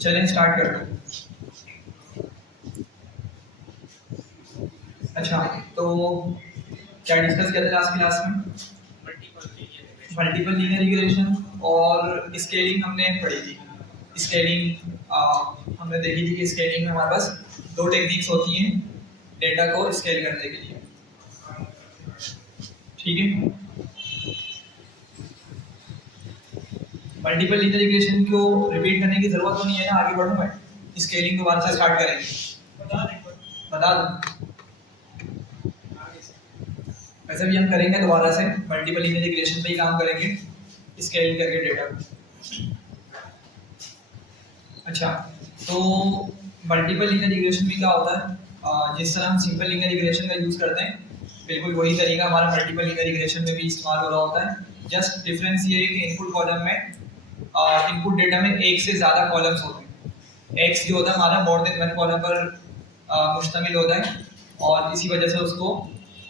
चलें स्टार्ट करते हैं। अच्छा, तो क्या डिस्कस किया था लास्ट क्लास में? मल्टीपल लीनियर रिग्रेशन और स्केलिंग हमने पढ़ी थी। स्केलिंग हमने देखी थी कि स्केलिंग में हमारे पास दो टेक्निक्स होती हैं डेटा को स्केल करने के लिए। ठीक है, मल्टीपल लीनियर रिग्रेशन को रिपीट करने की जरूरत तो नहीं है ना, आगे बढ़ूं मैं? स्केलिंग दोबारा से स्टार्ट करेंगे, बता दूं। वैसे भी हम करेंगे दोबारा से, मल्टीपल लीनियर रिग्रेशन पे ही काम करेंगे, स्केल करके डेटा को। अच्छा, तो मल्टीपल लीनियर रिग्रेशन में क्या होता है? जिस तरह हम सिंपल लीनियर रिग्रेशन का यूज़ करते हैं, बिल्कुल वही तरीका हमारा मल्टीपल लीनियर रिग्रेशन में भी इस्तेमाल हो रहा होता है। जस्ट डिफरेंस ये है कि इनपुट कॉलम में इनपुट डेटा में एक से ज़्यादा कॉलम्स होते हैं। एक्स जो होता है हमारा मोर देन वन कॉलम पर मुश्तमिल होता है, और इसी वजह से उसको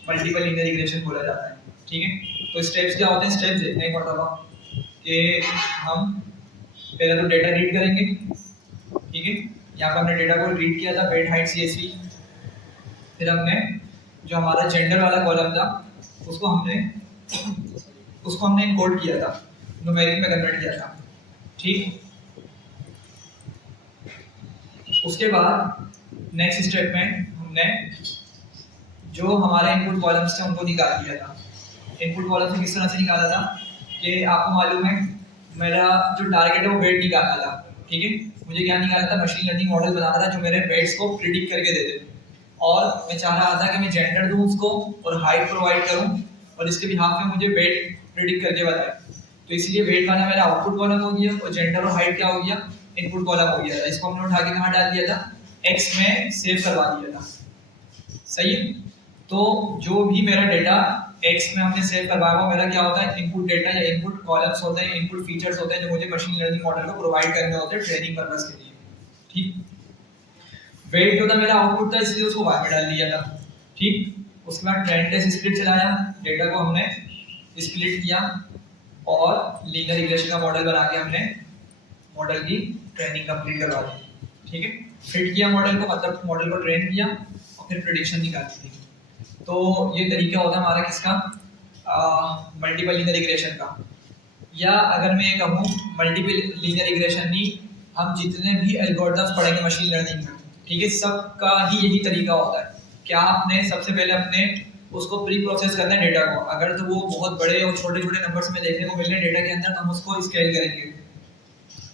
मल्टीपल लीनियर रिग्रेशन बोला जाता है। ठीक है, तो स्टेप्स क्या होते हैं? स्टेप्स देखने ही पड़ता था कि हम पहले तो डेटा रीड करेंगे। ठीक है, यहाँ पर हमने डेटा को रीड किया था, वेट हाइट CSV। फिर हमने जो हमारा जेंडर वाला कॉलम था उसको हमने इनकोड किया था, न्यूमेरिक में कन्वर्ट किया था। ठीक, उसके बाद नेक्स्ट स्टेप में हमने जो हमारे इनपुट कॉलम्स थे उनको निकाल दिया था। इनपुट कॉलम से किस तरह से निकाला था कि आपको मालूम है मेरा जो टारगेट है वो वेट निकालना था। ठीक है, मुझे क्या निकालना था? मशीन लर्निंग मॉडल बनाना था जो मेरे वेट्स को प्रिडिक्ट करके दे दे, और मैं चाह रहा था कि मैं जेंडर दूं उसको और हाइट प्रोवाइड करूं, और इसके बिहाफ में मुझे वेट प्रिडिक्ट करके बताए। तो इसलिए वेट वाला मेरा आउटपुट कॉलम हो गया, और जेंडर और हाइट क्या हो गया? इनपुट कॉलम हो गया। इसको हमने उठा के कहाँ डाल दिया था? एक्स में सेव करवा दिया था। सही है, तो जो भी मेरा डेटा एक्स में हमने सेव करवाया हुआ मेरा क्या होता है? इनपुट डेटा या इनपुट कॉलम्स होते हैं, इनपुट फीचर्स होते हैं जो मुझे मशीन लर्निंग मॉडल को प्रोवाइड करने होते हैं ट्रेनिंग पर्पस के लिए। ठीक, वेट जो था मेरा आउटपुट था, इसलिए उसको वाई में डाल दिया था। ठीक, उसके बाद ट्रेंड टेस्ट स्प्लिट चलाया, डेटा को हमने स्प्लिट किया, और लीनियर रिग्रेशन का मॉडल बना के हमने मॉडल की ट्रेनिंग कंप्लीट करवा दी। ठीक है, फिट किया मॉडल को, मतलब मॉडल को ट्रेन किया और फिर प्रेडिक्शन निकाली थी। तो ये तरीका होता है हमारा किसका? मल्टीपल लीनियर रिग्रेशन का। या अगर मैं ये कहूँ मल्टीपल लीनियर रिग्रेशन नहीं, हम जितने भी एल्गोरिथम्स पढ़ेंगे मशीन लर्निंग में, ठीक है, सबका ही यही तरीका होता है। क्या आपने सबसे पहले अपने उसको प्री प्रोसेस करना है डेटा को। अगर तो वो बहुत बड़े और छोटे छोटे नंबर्स में देखने को मिल रहे हैं डेटा के अंदर, तो हम उसको स्केल करेंगे।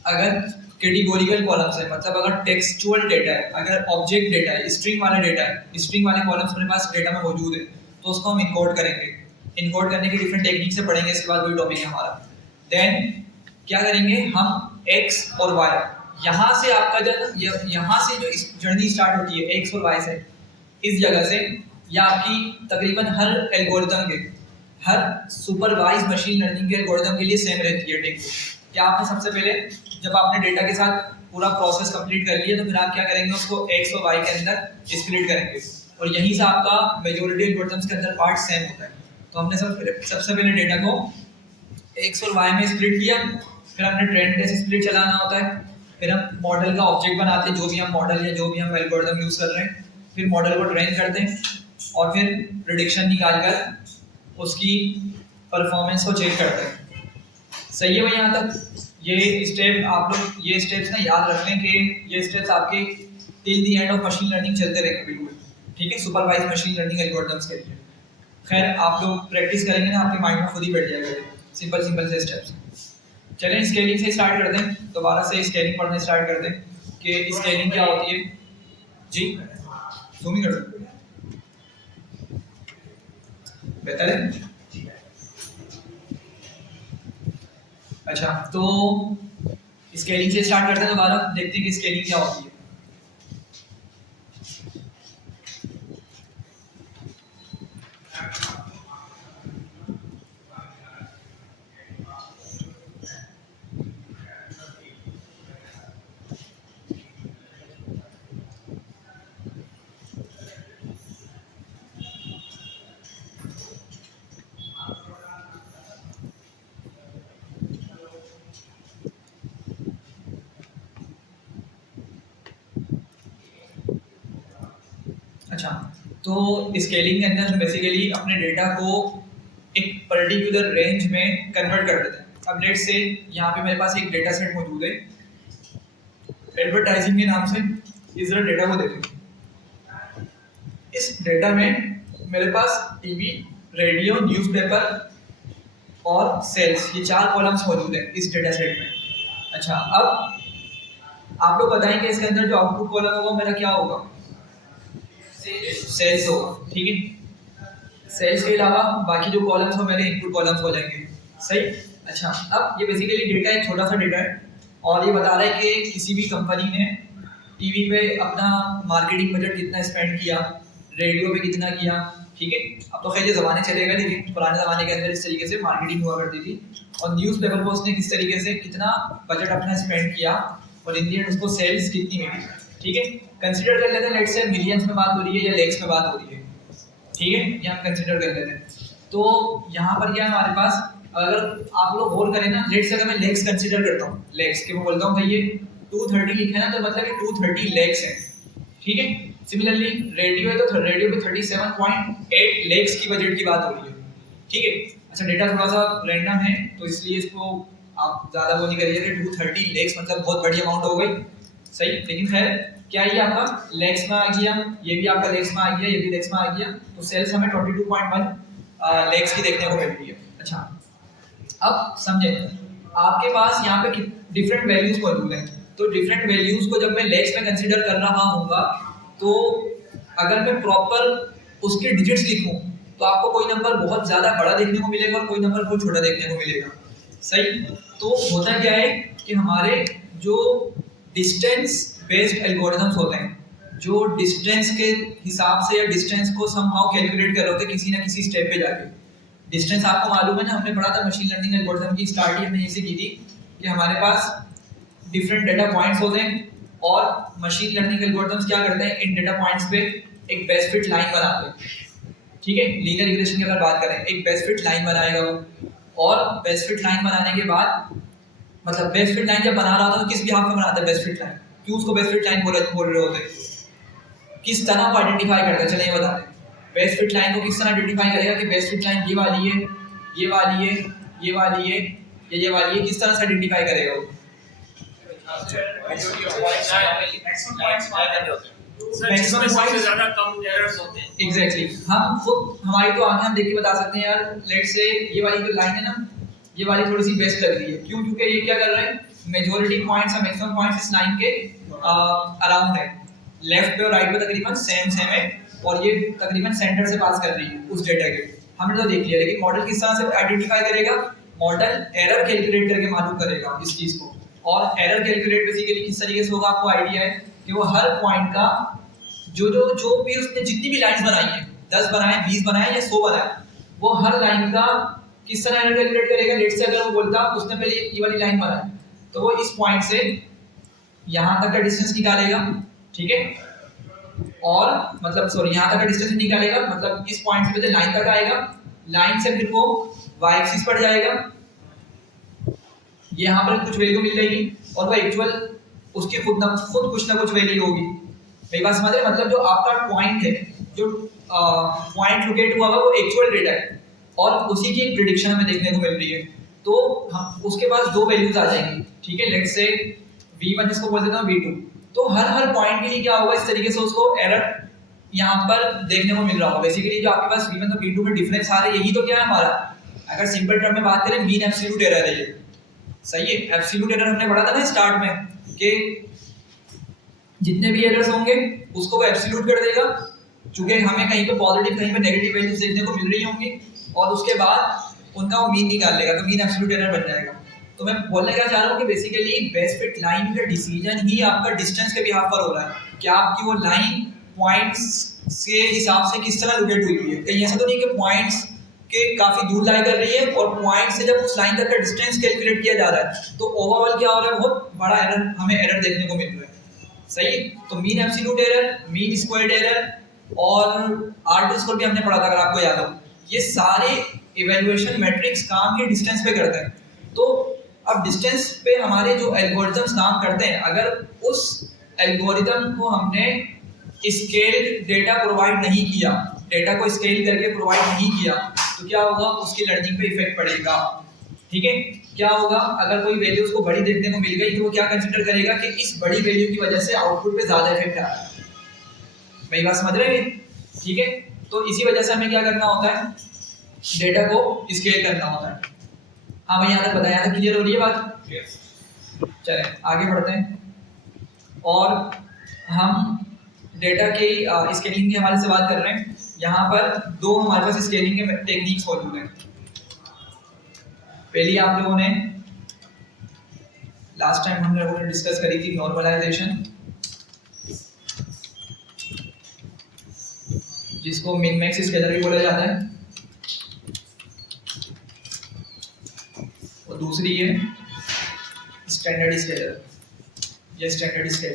अगर कैटेगोरिकल कॉलम्स है, मतलब अगर टेक्सचुअल डेटा है, अगर ऑब्जेक्ट डेटा है, स्ट्रिंग वाला डेटा है, स्ट्रिंग वाले कॉलम्स अपने पास डेटा में मौजूद है, तो उसको हम इनकोड करेंगे। इनकोड करने के डिफरेंट टेक्निक से पढ़ेंगे, इसके बाद वही टॉपिक है हमारा। देन क्या करेंगे हम? एक्स और वाई, यहाँ से आपका जब यहाँ से जो जर्नी स्टार्ट होती है एक्स और वाई से, इस जगह से, या आपकी तकरीबन हर एल्गोरिथम के, हर सुपरवाइज मशीन लर्निंग के एल्गोरिथम के लिए सेम रहती है टेक्निक। क्या आपने सबसे पहले जब आपने डेटा के साथ पूरा प्रोसेस कंप्लीट कर लिया, तो फिर आप क्या करेंगे? उसको एक्स और वाई के अंदर स्प्लिट करेंगे, और यहीं से आपका मेजॉरिटी एल्गोरिथम्स के अंदर पार्ट सेम होता है। तो हमने सबसे पहले डेटा को एक्स और वाई में स्प्लिट किया, फिर हमने ट्रेंड टेस्ट स्प्लिट चलाना होता है, फिर हम मॉडल का ऑब्जेक्ट बनाते हैं, जो भी हम मॉडल या जो भी हम एल्गोरिथम यूज कर रहे हैं, फिर मॉडल को ट्रेन करते हैं, और फिर प्रिडिक्शन निकाल कर उसकी परफॉर्मेंस को चेक करते हैं। सही है भाई? यहाँ तक ये स्टेप आप लोग, ये स्टेप्स ना याद रख लें कि ये स्टेप्स आपके till the end of machine learning चलते रहेंगे बिल्कुल। ठीक है, सुपरवाइज मशीन लर्निंग एल्गोरिथम्स के लिए। खैर, आप लोग प्रैक्टिस करेंगे ना, आपके माइंड में खुद ही बैठ जाएगा सिंपल सिंपल से स्टेप्स। चलें स्केलिंग से स्टार्ट करते हैं, दोबारा से स्केलिंग पढ़ने स्टार्ट करते हैं कि स्केलिंग क्या होती है। जी, जूम ही कर दो, बेहतर है। अच्छा, तो स्केलिंग से स्टार्ट करते हैं, दोबारा देखते हैं कि स्केलिंग क्या होती है। अच्छा, तो स्केलिंग के अंदर हम बेसिकली अपने डेटा को एक पर्टिकुलर रेंज में कन्वर्ट कर देते हैं। अब लेट्स से यहाँ पे मेरे पास एक डेटा सेट मौजूद है एडवर्टाइजिंग के नाम से। इस तरह डेटा को देखें, इस डेटा में मेरे पास टीवी, रेडियो, न्यूज़पेपर और सेल्स, ये 4 कॉलम्स मौजूद हैं इस डेटा सेट में। अच्छा, अब आप लोग बताएं कि इसके अंदर जो आउटपुट कॉलम होगा मेरा क्या होगा? सेल्स होगा, ठीक है। सेल्स के अलावा बाकी जो कॉलम्स हो मेरे इनपुट कॉलम्स हो जाएंगे, सही। अच्छा, अब ये बेसिकली डेटा एक छोटा सा डेटा है और ये बता रहा है कि किसी भी कंपनी ने टीवी पे अपना मार्केटिंग बजट कितना स्पेंड किया, रेडियो पे कितना किया, ठीक है। अब तो खैर ये ज़माने चलेगा, लेकिन पुराने ज़माने के अंदर इस तरीके से मार्केटिंग हुआ करती थी। और न्यूज़पेपर पर उसने किस तरीके से कितना बजट अपना स्पेंड किया और इन दी एंड उसको सेल्स कितनी मिली, ठीक है। कंसिडर कर लेते हैं, लेट्स से मिलियंस में बात हो रही है या लेक्स में बात हो रही है, ठीक है, ये हम कंसिडर कर लेते हैं। तो यहाँ पर क्या है हमारे पास, अगर आप लोग गौर करें ना, लेट्स से अगर मैं लेक्स कंसिडर करता हूँ, लेक्स के मैं बोलता हूँ भाई ये 230 लिखा है ना, तो मतलब कि 230 लेक्स है, ठीक है। सिमिलरली रेडियो है तो रेडियो पे 37.8 लेक्स की बजट की बात हो रही है, ठीक है। अच्छा, डेटा थोड़ा सा रैंडम है तो इसलिए इसको आप ज़्यादा वो नहीं करिएगा कि 230 लेक्स मतलब बहुत बड़ी अमाउंट हो गई, सही। लेकिन खैर क्या ये आपका लेक्स में आ गया, ये भी आपका लेक्स में आ गया, ये भी लेक्स में आ गया, तो सेल्स हमें 22.1 लेक्स की देखने को मिल रही है। अच्छा, अब समझें, आपके पास यहाँ पे डिफरेंट वैल्यूज मौजूद हैं, तो डिफरेंट वैल्यूज को जब मैं लेक्स में कंसीडर कर रहा हूँगा, तो अगर मैं प्रॉपर उसके डिजिट्स लिखूँ तो आपको कोई नंबर बहुत ज़्यादा बड़ा देखने को मिलेगा और कोई नंबर बहुत छोटा देखने को मिलेगा, सही। तो होता क्या है कि हमारे जो डिस्टेंस बेस्ड एल्गोरिथम्स होते हैं, जो डिस्टेंस के हिसाब से या डिस्टेंस को समहाउ कैलकुलेट कर रहे होते हैं किसी ना किसी स्टेप पे जाके। डिस्टेंस आपको मालूम है ना, हमने पढ़ा था मशीन लर्निंग एल्गोरिथम की स्टार्ट ही हमने यहीं से की थी कि हमारे पास डिफरेंट डेटा पॉइंट्स होते हैं और मशीन लर्निंग एल्गोरिथम्स क्या करते हैं, इन डेटा पॉइंट्स पे एक बेस्ट फिट लाइन बनाते हैं, ठीक है। लीनियर रिग्रेशन की अगर बात करें, एक बेस्ट फिट लाइन बनाएगा वो, और बेस्ट फिट लाइन बनाने के बाद मतलब बेस्ट फिट लाइन जब बना रहा होता है तो किस बिहाफ में बनाता है बेस्ट फिट लाइन, क्यों उसको बेस्ट फिट लाइन बोल रहे होते हैं, किस तरह को आइडेंटिफाई करता है, चलिए ये बता दें। बेस्ट फिट लाइन को किस तरह आइडेंटिफाई करेगा कि बेस्ट फिट लाइन ये वाली है, ये वाली है, ये वाली है, ये वाली है, किस तरह से आइडेंटिफाई करेगा वो? मैक्सिमम पॉइंट्स ज्यादा कम एरर्स होते हैं, एग्जैक्टली। हम खुद हमारी तो आंखें हम देख के बता सकते हैं यार, लेट्स से ये वाली जो लाइन है ना, ये वाली थोड़ी सी बेस्ट लग रही है, क्यों? क्योंकि ये क्या कर रहे हैं, मेजॉरिटी पॉइंट्स और मैक्सिमम पॉइंट्स इस लाइन के अराउंड है, लेफ्ट पे और राइट पे तकरीबन सेम है और ये तकरीबन सेंटर से पास कर रही है उस डेटा के। हमने तो देख लिया, लेकिन मॉडल किस तरह से आइडेंटिफाई करेगा? मॉडल एरर कैलकुलेट करके मालूम करेगा इस चीज को, और एरर कैलकुलेट बेसिकली किस तरीके से होगा, आपको आइडिया है कि वो हर पॉइंट का जो भी उसने जितनी भी लाइंस बनाई है, 10 बनाए, 20 बनाए या 100 बनाए, वो हर लाइन का किस तरह एरर कैलकुलेट करेगा। लेट्स से अगर वो बोलता उसने पहले ये वाली लाइन बनाई, तो वो इस पॉइंट से यहाँ तक का डिस्टेंस निकालेगा, ठीक है, और मतलब सॉरी यहाँ तक का डिस्टेंस निकालेगा, मतलब इस पॉइंट से पहले लाइन तक आएगा, लाइन से फिर वो वाई एक्सिस पर जाएगा, ये यहाँ पर कुछ वैल्यू मिल जाएगी और वो एक्चुअल उसकी खुद कुछ ना कुछ वैल्यू होगी। मेरी बात समझ रहे हैं? मतलब जो आपका पॉइंट है, जो पॉइंट लोकेट हुआ वो एक्चुअल डेटा है और उसी की एक प्रिडिक्शन हमें देखने को मिल रही है, तो हम उसके पास 2 वैल्यूज आ जाएंगी, ठीक है। लेट्स से v1 जिसको बोल देता हूँ v2, तो हर पॉइंट के लिए क्या होगा, इस तरीके से उसको एरर यहाँ पर देखने को मिल रहा होगा। बेसिकली जो आपके पास v1 और v2 में डिफरेंस आ रहा है, यही तो क्या है हमारा, अगर सिंपल टर्म में बात करें, मीन एब्सोल्यूट एरर है ये, सही है। एब्सोल्यूट एरर हमने पढ़ा था ना स्टार्ट में कि जितने भी एरर्स होंगे उसको वो एब्सोल्यूट कर देगा, चूंकि हमें कहीं पे पॉजिटिव कहीं पे नेगेटिव वैल्यूज देखने को मिल रही होंगी, और उसके बाद उनका वो मीन निकाल लेगा, तो मीन एब्सोल्यूट एरर बन जाएगा। तो मैं बोलने का चाह रहा हूँ कि बेसिकली बेस्ट फिट लाइन का डिसीजन ही आपका डिस्टेंस के बिहाफ पर हो रहा है कि आपकी वो लाइन पॉइंट्स के हिसाब से किस तरह लोकेट हुई है। कहीं ऐसा तो नहीं कि पॉइंट्स के काफी दूर लाई कर रही है और पॉइंट से जब उस लाइन तक का डिस्टेंस कैलकुलेट किया जा रहा है तो ओवरऑल क्या हो रहा है, बहुत बड़ा एरर, हमें एरर देखने को मिल रहा है, सही है। तो mean absolute error, mean squared error और R2 स्क्वायर भी हमने पढ़ा था, अगर आपको याद हो। ये सारे इवैल्यूएशन मैट्रिक्स काम ये डिस्टेंस पे करते हैं। तो अब डिस्टेंस पे हमारे जो एल्गोरिथम्स काम करते हैं, अगर उस एल्गोरिथम को हमने स्केल डेटा प्रोवाइड नहीं किया, डेटा को स्केल करके प्रोवाइड नहीं किया, तो क्या होगा, उसकी लर्निंग पे इफेक्ट पड़ेगा। ठीक है, क्या होगा, अगर कोई वैल्यू उसको बड़ी देखने को मिल गई तो वो क्या कंसीडर करेगा कि इस बड़ी वैल्यू की वजह से आउटपुट पे ज्यादा इफेक्ट आ रहा है। मेरी बात समझ रहे हैं? ठीक है, तो इसी वजह से हमें क्या करना होता है, डेटा को स्केल करना होता है। हाँ भाई, यहाँ तक बताया, यहाँ तक क्लियर हो रही है बात? yes. चलें आगे बढ़ते हैं। और हम डेटा के स्केलिंग की हमारे से बात कर रहे हैं। यहाँ पर दो हमारे पास स्केलिंग के टेक्निक्स मौजूद हैं। पहली आप लोगों ने लास्ट टाइम हम लोगों ने डिस्कस करी थी नॉर्मलाइजेशन, जिसको मिन मैक्स स्केलर भी बोला जाता है, और दूसरी है स्टैंडर्ड स्केलर या स्टैंडर्ड स्केल।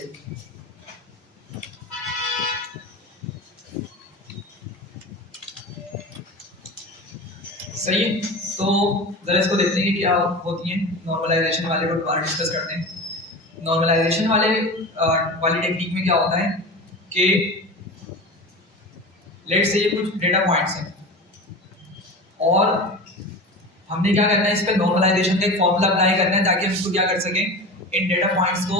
सही है, तो जरा इसको देखते हैं कि क्या होती है। नॉर्मलाइजेशन वाले को दोबारा डिस्कस करते हैं। नॉर्मलाइजेशन वाली टेक्निक में क्या होता है कि लेट्स से ये कुछ डेटा पॉइंट्स हैं और हमने क्या करना है, इस पर नॉर्मलाइजेशन का एक फॉर्मूला अप्लाई करना है ताकि हम इसको क्या कर सकें, इन डेटा पॉइंट्स को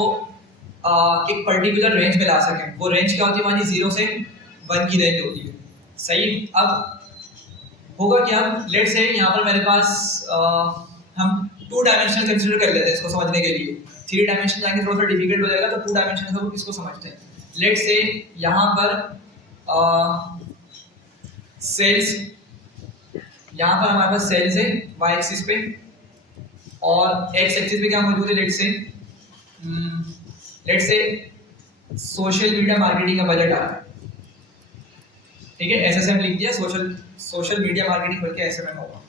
एक पर्टिकुलर रेंज में ला सकें। वो रेंज क्या होती है हमारी, 0 से 1 की रेंज होती है। सही, अब होगा क्या, लेट्स से यहाँ पर मेरे पास हम 2 डायमेंशनल कंसीडर कर लेते हैं इसको समझने के लिए। 3 डायमेंशन जाएंगे थोड़ा सा डिफिकल्ट हो जाएगा, तो 2 डायमेंशन हम इसको समझते हैं। लेट्स से यहाँ पर सेल्स, यहाँ पर हमारे पास सेल्स है y एक्सिस पे, और x एक्सिस पे क्या मौजूद है, let's say social media marketing का बजट आ रहा है। ठीक है, एसएसएम लिख दिया, सोशल मीडिया मार्केटिंग बल्कि एसएमएम होगा।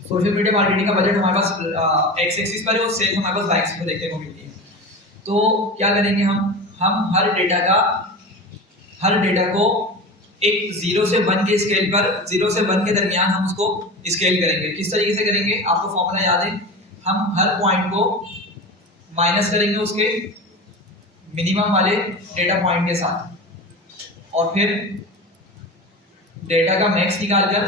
सोशल मीडिया मार्केटिंग का बजट हमारे पास x एक्सिस पर है और सेल्स हमारे पास y एक्सिस पर देखने को मिलती है। तो क्या करेंगे, हम हर डेटा को एक 0 से 1 के स्केल पर, 0 से 1 के दरमियान हम उसको स्केल करेंगे। किस तरीके से करेंगे, आपको फॉर्मूला याद है, हम हर पॉइंट को माइनस करेंगे उसके मिनिमम वाले डेटा पॉइंट के साथ, और फिर डेटा का मैक्स निकालकर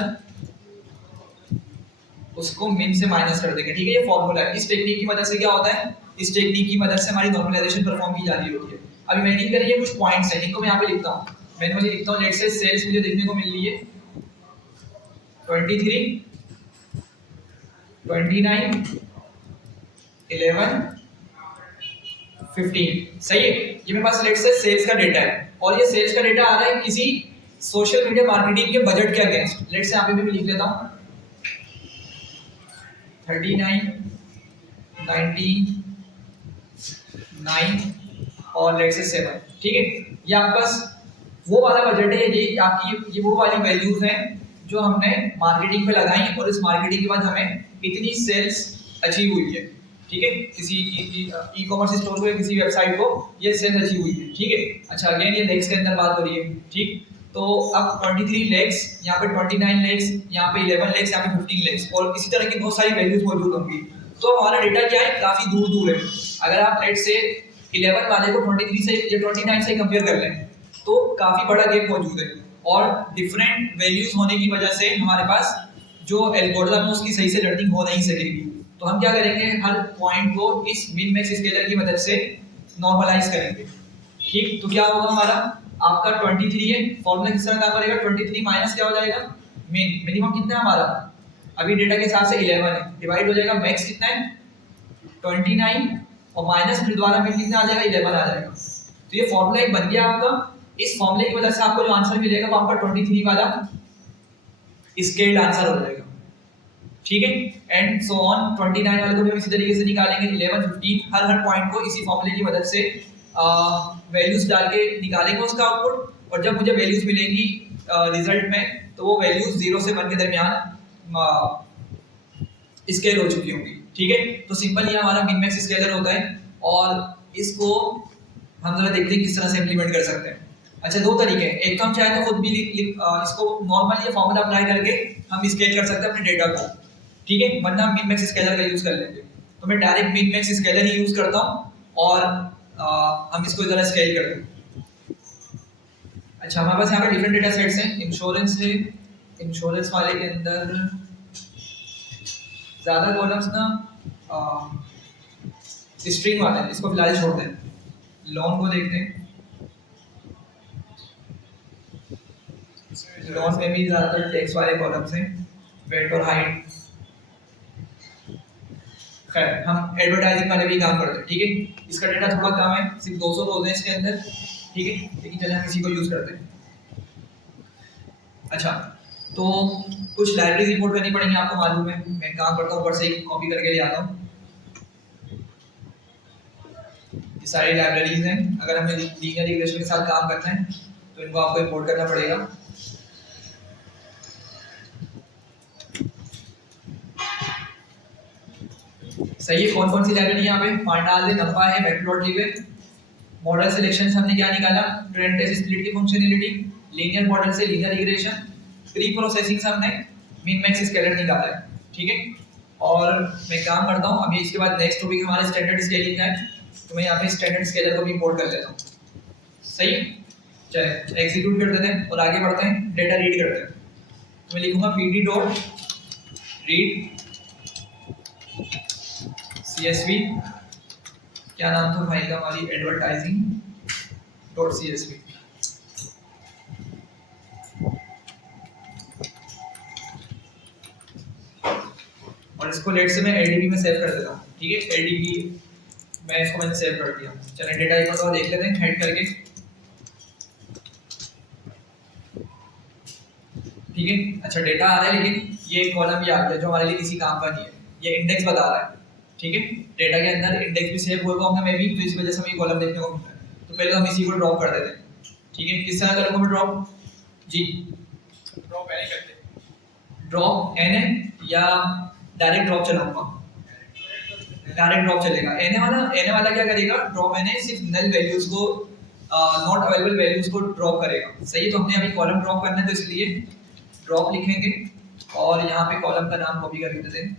उसको मिन से माइनस कर देंगे। ठीक है, ये फॉर्मूला है। इस टेक्निक की मदद से क्या होता है, इस टेक्निक की मदद से हमारी नॉर्मलाइजेशन परफॉर्म की जा रही होती है। अब इमेजिन करिए कुछ पॉइंट्स हैं, इनको मैं यहाँ पे लिखता हूँ, मैनुअली लिखता हूँ। लेट्स से सेल्स मुझे देखने को मिल रही है 23, 29, 11, 15। सही है, ये मेरे पास लेट्स से सेल्स का डेटा है, और ये सेल्स का डेटा आ रहा है किसी सोशल मीडिया मार्केटिंग के बजट के अगेंस्ट। लेट्स से यहाँ पे भी मैं लिख लेता हूँ 39, 99 और लेट्स से 7। ठीक है, ये आपके पास वो वाला बजट है, ये आपकी ये वो वाली वैल्यूज हैं जो हमने मार्केटिंग पे लगाई, और इस मार्केटिंग के बाद हमें इतनी सेल्स अचीव हुई है। ठीक है, किसी ई कॉमर्स स्टोर को या किसी वेबसाइट को ये सेल्स अचीव हुई है। ठीक है, अच्छा अगेन ये लेक्स के अंदर बात हो रही है। ठीक, तो अब 23 लेक्स, यहाँ पे 29 लेक्स, यहाँ पे 11 लेक्स, यहाँ पे 15 लेक्स, और इसी तरह की बहुत सारी वैल्यूज मौजूद होंगी। तो हमारा डेटा क्या है, काफी दूर दूर है। अगर आप लेट्स से 11 वाले को 23 से या 29 से कंपेयर कर लें तो काफी बड़ा गैप मौजूद है, और डिफरेंट वैल्यूज होने की वजह से हमारे पास जो एल्गोरिथम है उसकी सही से लर्निंग हो नहीं सकेगी। तो हम क्या करेंगे, हर पॉइंट को इस मिन मैक्स स्केलर की मदद से नॉर्मलाइज करेंगे। ठीक, तो क्या होगा, हमारा आपका 23 है, फॉर्मूला किस तरह काम करेगा, 23 माइनस क्या हो जाएगा, मिनिमम कितना है हमारा, अभी डेटा के हिसाब से 11 है, डिवाइड हो जाएगा मैक्स कितना है 29, और माइनस फिर दोबारा में कितना आ जाएगा, 11 आ जाएगा। तो ये फॉर्मूला एक बन गया आपका। इस फॉर्मूले की वजह से आपको जो आंसर मिलेगा वो आपका 23 वाला स्केल्ड आंसर हो जाएगा। ठीक है, एंड सो ऑन 29 वाले को भी हम इसी तरीके से निकालेंगे, 11, 15, हर पॉइंट को इसी फॉर्मूले की मदद से वैल्यूज डाल के निकालेंगे उसका आउटपुट, और जब मुझे वैल्यूज मिलेंगी रिजल्ट में, तो वो वैल्यूज 0 से 1 के दरमियान स्केल हो चुकी होंगी। ठीक है, तो सिंपल ये हमारा मिन मैक्स स्केलर होता है, और इसको हम जरा देखते हैं किस तरह से इम्प्लीमेंट कर सकते हैं। अच्छा, दो तरीके हैं, एक तो हम चाहे तो खुद भी इसको नॉर्मल ये फॉर्मूला अप्लाई करके हम स्केल कर सकते हैं अपने डेटा को। ठीक है, वरना मिन मैक्स स्केलर का यूज कर लेंगे। तो मैं डायरेक्ट मिन मैक्स स्केलर ही यूज करता हूँ, और हम इसको ज़रा स्केल कर दें। अच्छा, हमारे पास यहाँ पे डिफरेंट डेटा सेट्स हैं। इंश्योरेंस है, इंश्योरेंस वाले के अंदर ज़्यादा कॉलम्स ना स्ट्रिंग वाले हैं, इसको फिलहाल छोड़ दें। लोन को देखते हैं, लोन में भी ज़्यादातर टेक्स्ट वाले कॉलम्स हैं, वेट और हाइट। खैर, हम एडवर्टाइजिंग वाले भी काम करते हैं, ठीक है। इसका डेटा थोड़ा कम है, सिर्फ 200 रोज हैं इसके अंदर, ठीक है, लेकिन चलिए हम इसी को यूज़ करते हैं। अच्छा, तो कुछ लाइब्रेरी रिपोर्ट करनी पड़ेंगी, आपको मालूम है। मैं काम करता हूँ, ऊपर से एक कॉपी करके ले आता हूँ। ये सारी लाइब्रेरीज हैं। अगर हमें लीनियर रिग्रेशन के साथ काम करना है तो इनको आपको इंपोर्ट करना पड़ेगा। सही है। कौन कौन सी लाइब्रेरी यहाँ पे? पांडाल है, नंपा है, मैटप्लॉटलिब है। मॉडल सिलेक्शन से हमने क्या निकाला? ट्रेंड टेस्ट स्प्लिट की फंक्शनैलिटी। लीनियर मॉडल से लीनियर रिग्रेशन। प्री प्रोसेसिंग से हमने मिन मैक्स स्केलर निकाला है, ठीक है। और मैं काम करता हूँ अभी, इसके बाद नेक्स्ट टॉपिक हमारा स्टैंडर्ड स्केलिंग का है, तो मैं यहाँ पे स्टैंडर्ड स्केलर को भी इंपोर्ट कर लेता हूँ। सही है, चलिए एग्जीक्यूट कर देते हैं और आगे बढ़ते हैं, डेटा रीड करते हैं। तो मैं लिखूंगा pd डॉट रीड csv, क्या नाम था फाइल का हमारी? Advertising dot csv। और इसको लेट से मैं एडीबी में सेव कर देता हूँ, ठीक है। एडीबी मैं इसको मैंने सेव कर दिया। चलिए डेटा एक बार देख लेते हैं हेड करके, ठीक है। अच्छा, डेटा आ रहा है, लेकिन ये कॉलम भी आ गया जो हमारे लिए किसी काम का नहीं है। ये इंडेक्स बता रहा है, ठीक है। डेटा के अंदर इंडेक्स भी सेव हुआ होगा मे बी, तो इस वजह से हमें कॉलम देखने को मिलता है। तो पहले हम इसी को ड्रॉप कर देते हैं, ठीक है। किस तरह करूँगा मैं ड्रॉप? जी, ड्रॉप एन करते ड्रॉप एन या डायरेक्ट ड्रॉप चलाऊंगा? डायरेक्ट ड्रॉप चलेगा। एन वाला क्या करेगा? ड्रॉप एन सिर्फ नल वैल्यूज को, नॉट अवेलेबल वैल्यूज को ड्रॉप करेगा। सही है। तो हमने अभी कॉलम ड्रॉप करना है, तो इसलिए ड्रॉप लिखेंगे और यहाँ पे कॉलम का नाम कॉपी कर देते हैं,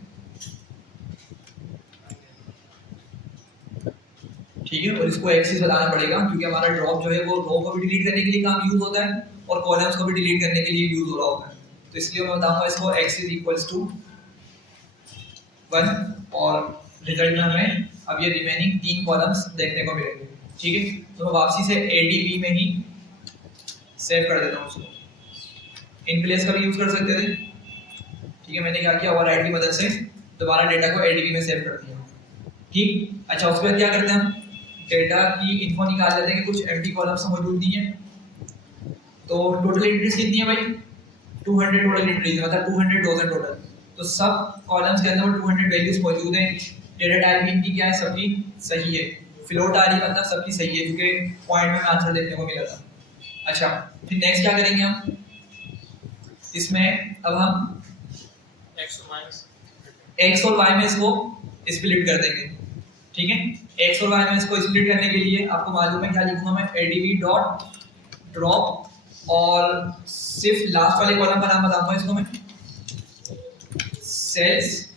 ठीक है। और इसको एक्सिस बताना पड़ेगा, क्योंकि हमारा ड्रॉप जो है वो रो को भी डिलीट करने के लिए काम यूज होता है और कॉलम्स को भी डिलीट करने के लिए यूज हो रहा होता है। तो इसलिए मैं बताऊंगा इसको एक्सिस इक्वल्स टू 1, और रिजल्ट में हमें अब ये रिमेनिंग 3 कॉलम्स देखने को मिलेंगे, ठीक है। तो मैं वापसी से एडीबी में ही सेव कर देता हूँ उसको। इन प्लेस का भी यूज कर सकते थे, ठीक है। मैंने क्या किया, ओवरराइड की मदद से दोबारा डेटा को एडीबी में सेव कर दिया, ठीक। अच्छा, उसके बाद क्या करते हैं हम? डेटा की इन्फो निकाल लेते हैं कि कुछ एम्प्टी कॉलम्स मौजूद नहीं है। तो टोटल एंट्रीज कितनी है भाई? 200 टोटल एंट्रीज, मतलब 200 डॉलर टोटल। तो सब कॉलम्स के अंदर 200 वैल्यूज मौजूद हैं। डेटा टाइप इनकी क्या है? सबकी सही है। फ्लोट आ रही है, मतलब सबकी सही है, क्योंकि पॉइंट में आंसर देखने को मिला था। अच्छा, फिर नेक्स्ट क्या करेंगे हम? इसमें अब हम एक्स और वाई में इसको स्प्लिट कर देंगे, ठीक है। एक्स और वाई में इसको स्प्लिट करने के लिए आपको मालूम है क्या लिखूंगा मैं? एडीबी डॉट ड्रॉप, और सिर्फ लास्ट वाले कॉलम का नाम बताऊंगा इसको मैं, cells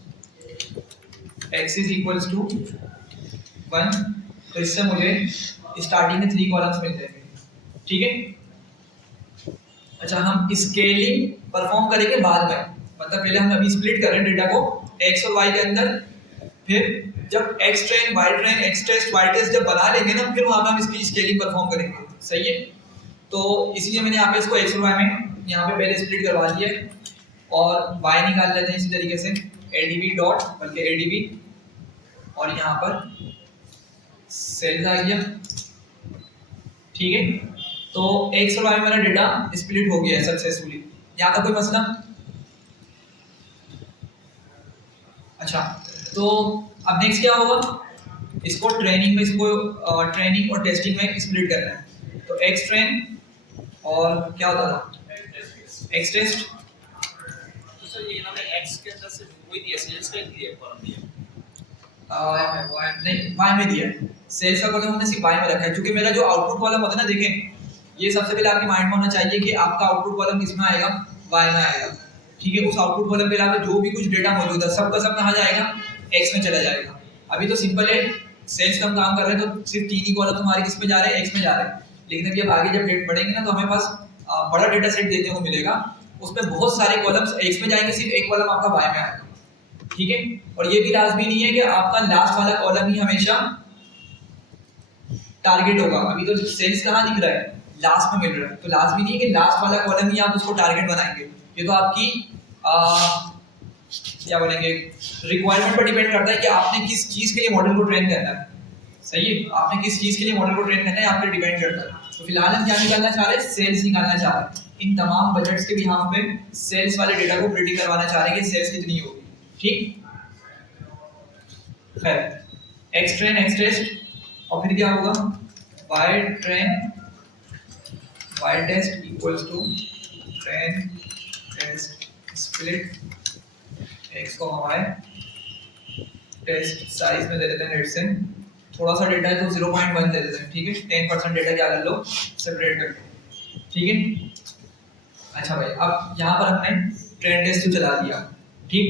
x is equals to 1। तो इससे मुझे स्टार्टिंग में 3 कॉलम्स मिल जाएंगे, ठीक है। अच्छा, हम स्केलिंग परफॉर्म करेंगे बाद में, मतलब पहले हम अभी स्प्लिट कर रहे हैं डेटा को एक्स और वाई के अंदर, फिर जब x train y train x test y test जब बना लेंगे ना, फिर वहां पे हम इसकी स्केलिंग परफॉर्म करेंगे, सही है। तो इसलिए मैंने यहाँ पे इसको एक्स और वाई में यहाँ पे पहले स्प्लिट करवा दिया है, और वाई निकाल लेते हैं इसी तरीके से, एडीबी डॉट, बल्कि एडीबी, और यहाँ पर सेल्स आ गया, ठीक है। तो एक्स और वाई में मेरा डेटा स्प्लिट हो गया है सक्सेसफुली। यहाँ तक कोई मसला? अच्छा, तो अब नेक्स्ट क्या होगा? इसको ट्रेनिंग में, इसको ट्रेनिंग और टेस्टिंग में स्प्लिट करना है। तो एक्स ट्रेन और क्या होता था? X test. तो सर ये नाम है एक्स के अंदर से कोई दिया सेल्स का दिया कॉलम दिया नहीं, वाई में दिया है। सेल्स का कॉलम हमने सिर्फ वाई में रखा है, क्योंकि मेरा जो आउटपुट कॉलम होता है ना, देखें, ये सबसे पहले आपके माइंड में होना चाहिए कि आपका आउटपुट कॉलम किस में आएगा? वाई में आएगा, ठीक है। उस आउटपुट कॉलम पे आपका जो भी कुछ डेटा मौजूद है, सबका सब कहाँ जाएगा? एक्स में चला जाएगा। अभी तो सिंपल है, सेल्स का हम काम कर रहे हैं तो सिर्फ 3 ही कॉलम हमारे किस में जा रहे हैं, एक्स में जा रहे हैं। लेकिन अभी अब आगे जब डेट बढ़ेंगे ना तो हमें पास बड़ा डेटा सेट देखने को मिलेगा, उसमें बहुत सारे कॉलम्स एक्स में जाएंगे, सिर्फ एक कॉलम आपका वाई में आएगा, ठीक है। और ये भी लाजमी नहीं है कि आपका लास्ट वाला कॉलम ही हमेशा टारगेट होगा। अभी तो सेल्स कहाँ दिख रहा है, लास्ट में मिल रहा है, तो लाजमी नहीं है कि लास्ट वाला कॉलम ही आप उसको टारगेट बनाएंगे। ये तो आपकी क्या बोलेंगे, रिक्वायरमेंट पर डिपेंड करता है कि आपने किस चीज के लिए मॉडल को ट्रेन करना है। सही है, आपने किस चीज के लिए मॉडल को ट्रेन करना है आप पे डिपेंड करता है। तो फिलहाल हम क्या निकालना चाह रहे हैं, सेल्स निकालना चाह रहे हैं। इन तमाम बजट्स के बिहाफ पे सेल्स वाले डेटा को प्रिडिक्ट करवाना चाह रहे हैं कि सेल्स कितनी होगी, ठीक है। एक्स ट्रेन एक्स टेस्ट और फिर क्या होगा, y train y test equals to train test split x को वाई टेस्ट साइज में दे देते हैं, रेट से थोड़ा सा डेटा है तो 0.1 दे देते हैं, ठीक है। 10% डेटा क्या कर लो, सेपरेट कर लो, ठीक है। अच्छा भाई, अब यहाँ पर हमने ट्रेंड टेस्ट तो चला दिया, ठीक।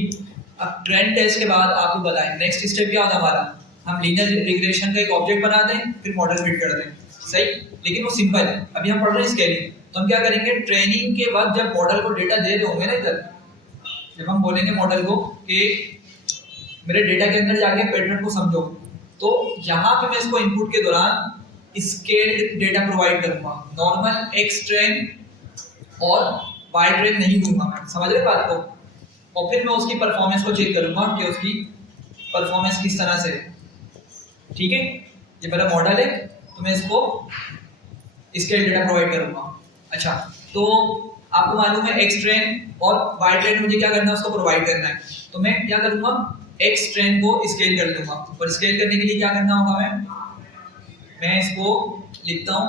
अब ट्रेंड टेस्ट के बाद आपको बताएं नेक्स्ट स्टेप क्या होता है हमारा, हम लीनियर रिग्रेशन का एक ऑब्जेक्ट बनाते हैं, फिर मॉडल फिट करते हैं, सही। लेकिन वो सिंपल है, अभी हम पढ़ रहे हैं स्केलिंग। तो हम क्या करेंगे, ट्रेनिंग के बाद जब मॉडल को डेटा दे रहे होंगे ना, इधर जब हम बोलेंगे मॉडल को कि मेरे डेटा के अंदर जाके पैटर्न को समझो, तो यहाँ पे मैं इसको इनपुट के दौरान स्केल्ड डेटा प्रोवाइड करूंगा, नॉर्मल एक्स ट्रेन और वाई ट्रेन नहीं दूंगा मैं, समझ रहे बात को। और फिर मैं उसकी परफॉर्मेंस को चेक करूंगा कि उसकी परफॉर्मेंस किस तरह से है, ठीक है। ये मेरा मॉडल है तो मैं इसको स्केल्ड डेटा प्रोवाइड करूंगा। अच्छा, तो आपको मालूम है एक्स ट्रेन और वाई ट्रेन मुझे क्या करना है, उसको प्रोवाइड करना है। तो मैं क्या करूंगा, एक्स ट्रेन को स्केल कर लूंगा, और स्केल करने के लिए क्या करना होगा, मैं इसको लिखता हूँ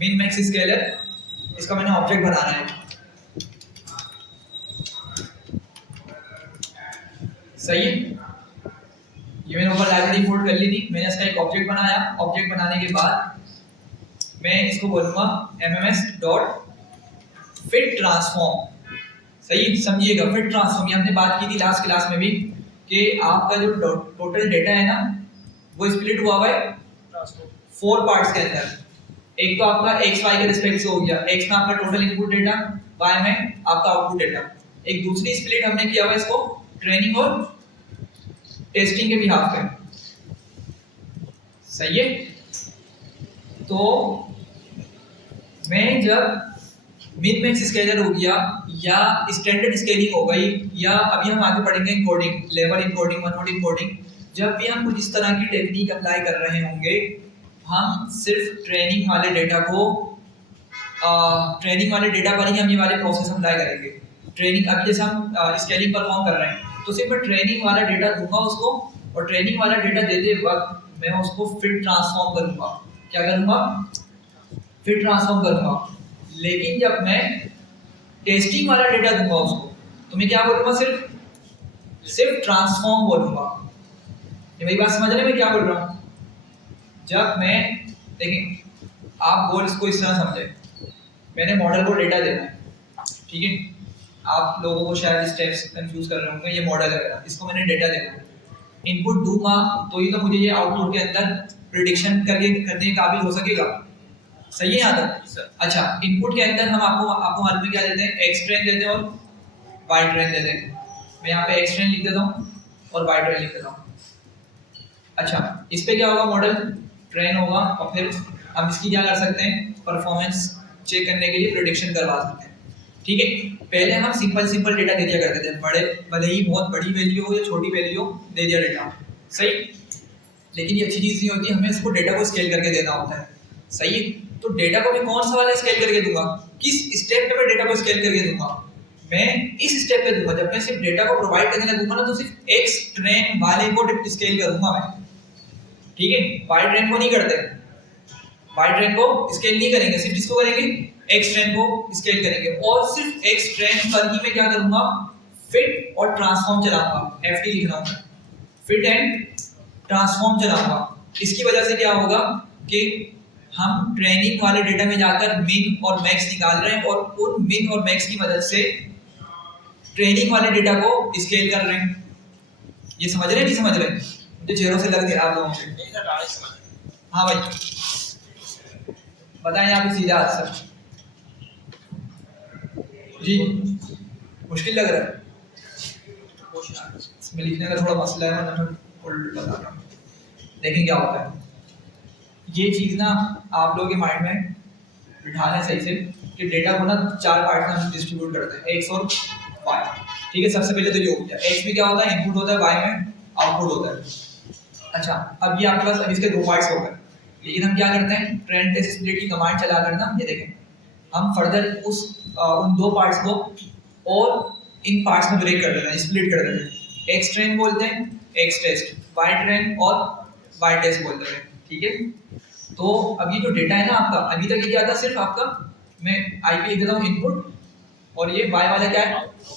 मिन मैक्स स्केलर, इसका मैंने ऑब्जेक्ट बनाना है, सही है। ये मैंने ऊपर लाइब्रेरी इंपोर्ट कर ली थी, मैंने इसका एक ऑब्जेक्ट बनाया। ऑब्जेक्ट बनाने के बाद मैं इसको बोलूंगा एमएमएस डॉट फिट ट्रांसफॉर्म, सही समझिएगा। फिट ट्रांसफॉर्म ये हमने बात की थी लास्ट क्लास में भी कि आपका जो टोटल डेटा है ना वो स्प्लिट हुआ है 4 पार्ट्स के अंदर। एक तो आपका एक्स वाई के रिस्पेक्ट से हो गया, एक्स में आपका टोटल इनपुट डेटा, वाई में आपका आउटपुट डेटा। एक दूसरी स्प्लिट हमने किया हुआ इसको ट्रेनिंग और टेस्टिंग के बिहाफ पे, सही है। तो मैं जब मिन मैक्स स्केलर हो गया या स्टैंडर्ड स्केलिंग हो गई, या अभी हम आगे पढ़ेंगे encoding, level encoding, one word encoding, जब भी हम कुछ इस तरह की टेक्निक अप्लाई कर रहे होंगे, हम सिर्फ ट्रेनिंग वाले डेटा को ट्रेनिंग वाले डेटा पर ही हम ये वाले प्रोसेस अप्लाई करेंगे। ट्रेनिंग अभी जैसे हम स्केलिंग परफॉर्म कर रहे हैं तो सिर्फ मैं ट्रेनिंग वाला डेटा दूंगा उसको, और ट्रेनिंग वाला डेटा देते वक्त मैं उसको फिट ट्रांसफॉर्म करूंगा। क्या करूंगा, फिट ट्रांसफॉर्म करूंगा। लेकिन जब मैं टेस्टिंग वाला डेटा दूंगा उसको तो मैं क्या बोलूंगा, सिर्फ ट्रांसफॉर्म बोलूंगा। ये मेरी बात समझ रहे हैं मैं क्या बोल रहा हूँ। जब मैं देखिए, आप गोल इसको इस तरह समझे, मैंने मॉडल को डेटा देना है, ठीक है। आप लोगों को शायद स्टेप्स कंफ्यूज कर रहे होंगे, ये मॉडल है मेरा, इसको मैंने डेटा देना है, इनपुट दूंगा तो ही तो मुझे ये आउटपुट के अंदर प्रिडिक्शन करने के काबिल हो सकेगा, सही है यहाँ तक। अच्छा, इनपुट के अंदर हम आपको मालूम है क्या देते हैं, एक्स ट्रेन देते हैं और वाई ट्रेन देते हैं। मैं यहाँ पे एक्स ट्रेन लिख देता हूँ और वाई ट्रेन लिख देता हूँ। अच्छा, इस पे क्या होगा, मॉडल ट्रेन होगा, और फिर हम इसकी क्या कर सकते हैं, परफॉर्मेंस चेक करने के लिए प्रिडिक्शन करवा सकते हैं, ठीक है। पहले हम सिंपल डेटा दे दिया करते थे, बड़े भले ही बहुत बड़ी वैल्यू हो या छोटी वैल्यू हो, दे दिया डेटा, सही। लेकिन ये अच्छी चीज़ नहीं होती, हमें इसको डेटा को स्केल करके देना होता है, सही है। तो डेटा को मैं कौन सा वाला स्केल करके दूंगा, किस स्टेप पे मैं डेटा को स्केल करके दूंगा, मैं इस स्टेप पे दूंगा। जब मैं सिर्फ डेटा को प्रोवाइड करने का दूंगा ना तो सिर्फ एक्स ट्रेन वाले को स्केल करूंगा मैं, ठीक है। वाई ट्रेन को नहीं करते, वाई ट्रेन को स्केल नहीं करेंगे, सिर्फ इसको करेंगे, एक्स ट्रेन को स्केल करेंगे। और सिर्फ एक्स ट्रेन पर ही मैं क्या करूंगा, फिट और ट्रांसफॉर्म चलाऊंगा, एफटी लिख रहा हूं, फिट एंड ट्रांसफॉर्म चलाऊंगा। इसकी वजह से क्या होगा कि हम ट्रेनिंग वाले डेटा में जाकर मिन और मैक्स निकाल रहे हैं, और उन मिन और मैक्स की मदद से ट्रेनिंग वाले डेटा को स्केल कर रहे हैं। ये समझ रहे हैं नहीं समझ रहे हैं? मुझे चेहरों से लग नहीं रहा आप लोगों से। नहीं सर राइट। हाँ भाई बताएं यहाँ पे सीधा आंसर जी। मुश्किल लग रहा है, इसमें लिखने का थोड़ा मसला है, मैं उल्ट बता रहा हूँ। देखें क्या होता है, ये चीज़ ना आप लोगों के माइंड में बिठाना है सही से कि डेटा को ना 4 पार्ट में हम डिस्ट्रीब्यूट करते हैं, एक्स और वाई। ठीक है, सबसे पहले तो ये हो गया। एक्स में क्या होता है, इनपुट होता है, वाई में आउटपुट होता है। अच्छा, अब ये आपके पास अब इसके 2 पार्ट्स हो गए, लेकिन हम क्या करते हैं, ट्रेंड टेस्ट स्प्लिट की कमांड चला कर ना, ये देखें हम फर्दर उन 2 पार्ट्स को और इन पार्ट्स में ब्रेक कर देते हैं, स्प्लिट कर देते हैं। एक्स ट्रेन बोलते हैं एक्स टेस्ट, वाई ट्रेन और वाई टेस्ट बोलते हैं। ठीक है, तो अब ये जो डेटा है ना आपका, अभी तक ये क्या था, सिर्फ आपका मैं आईपी लिख देता हूँ इनपुट, और ये वाई वाला क्या है,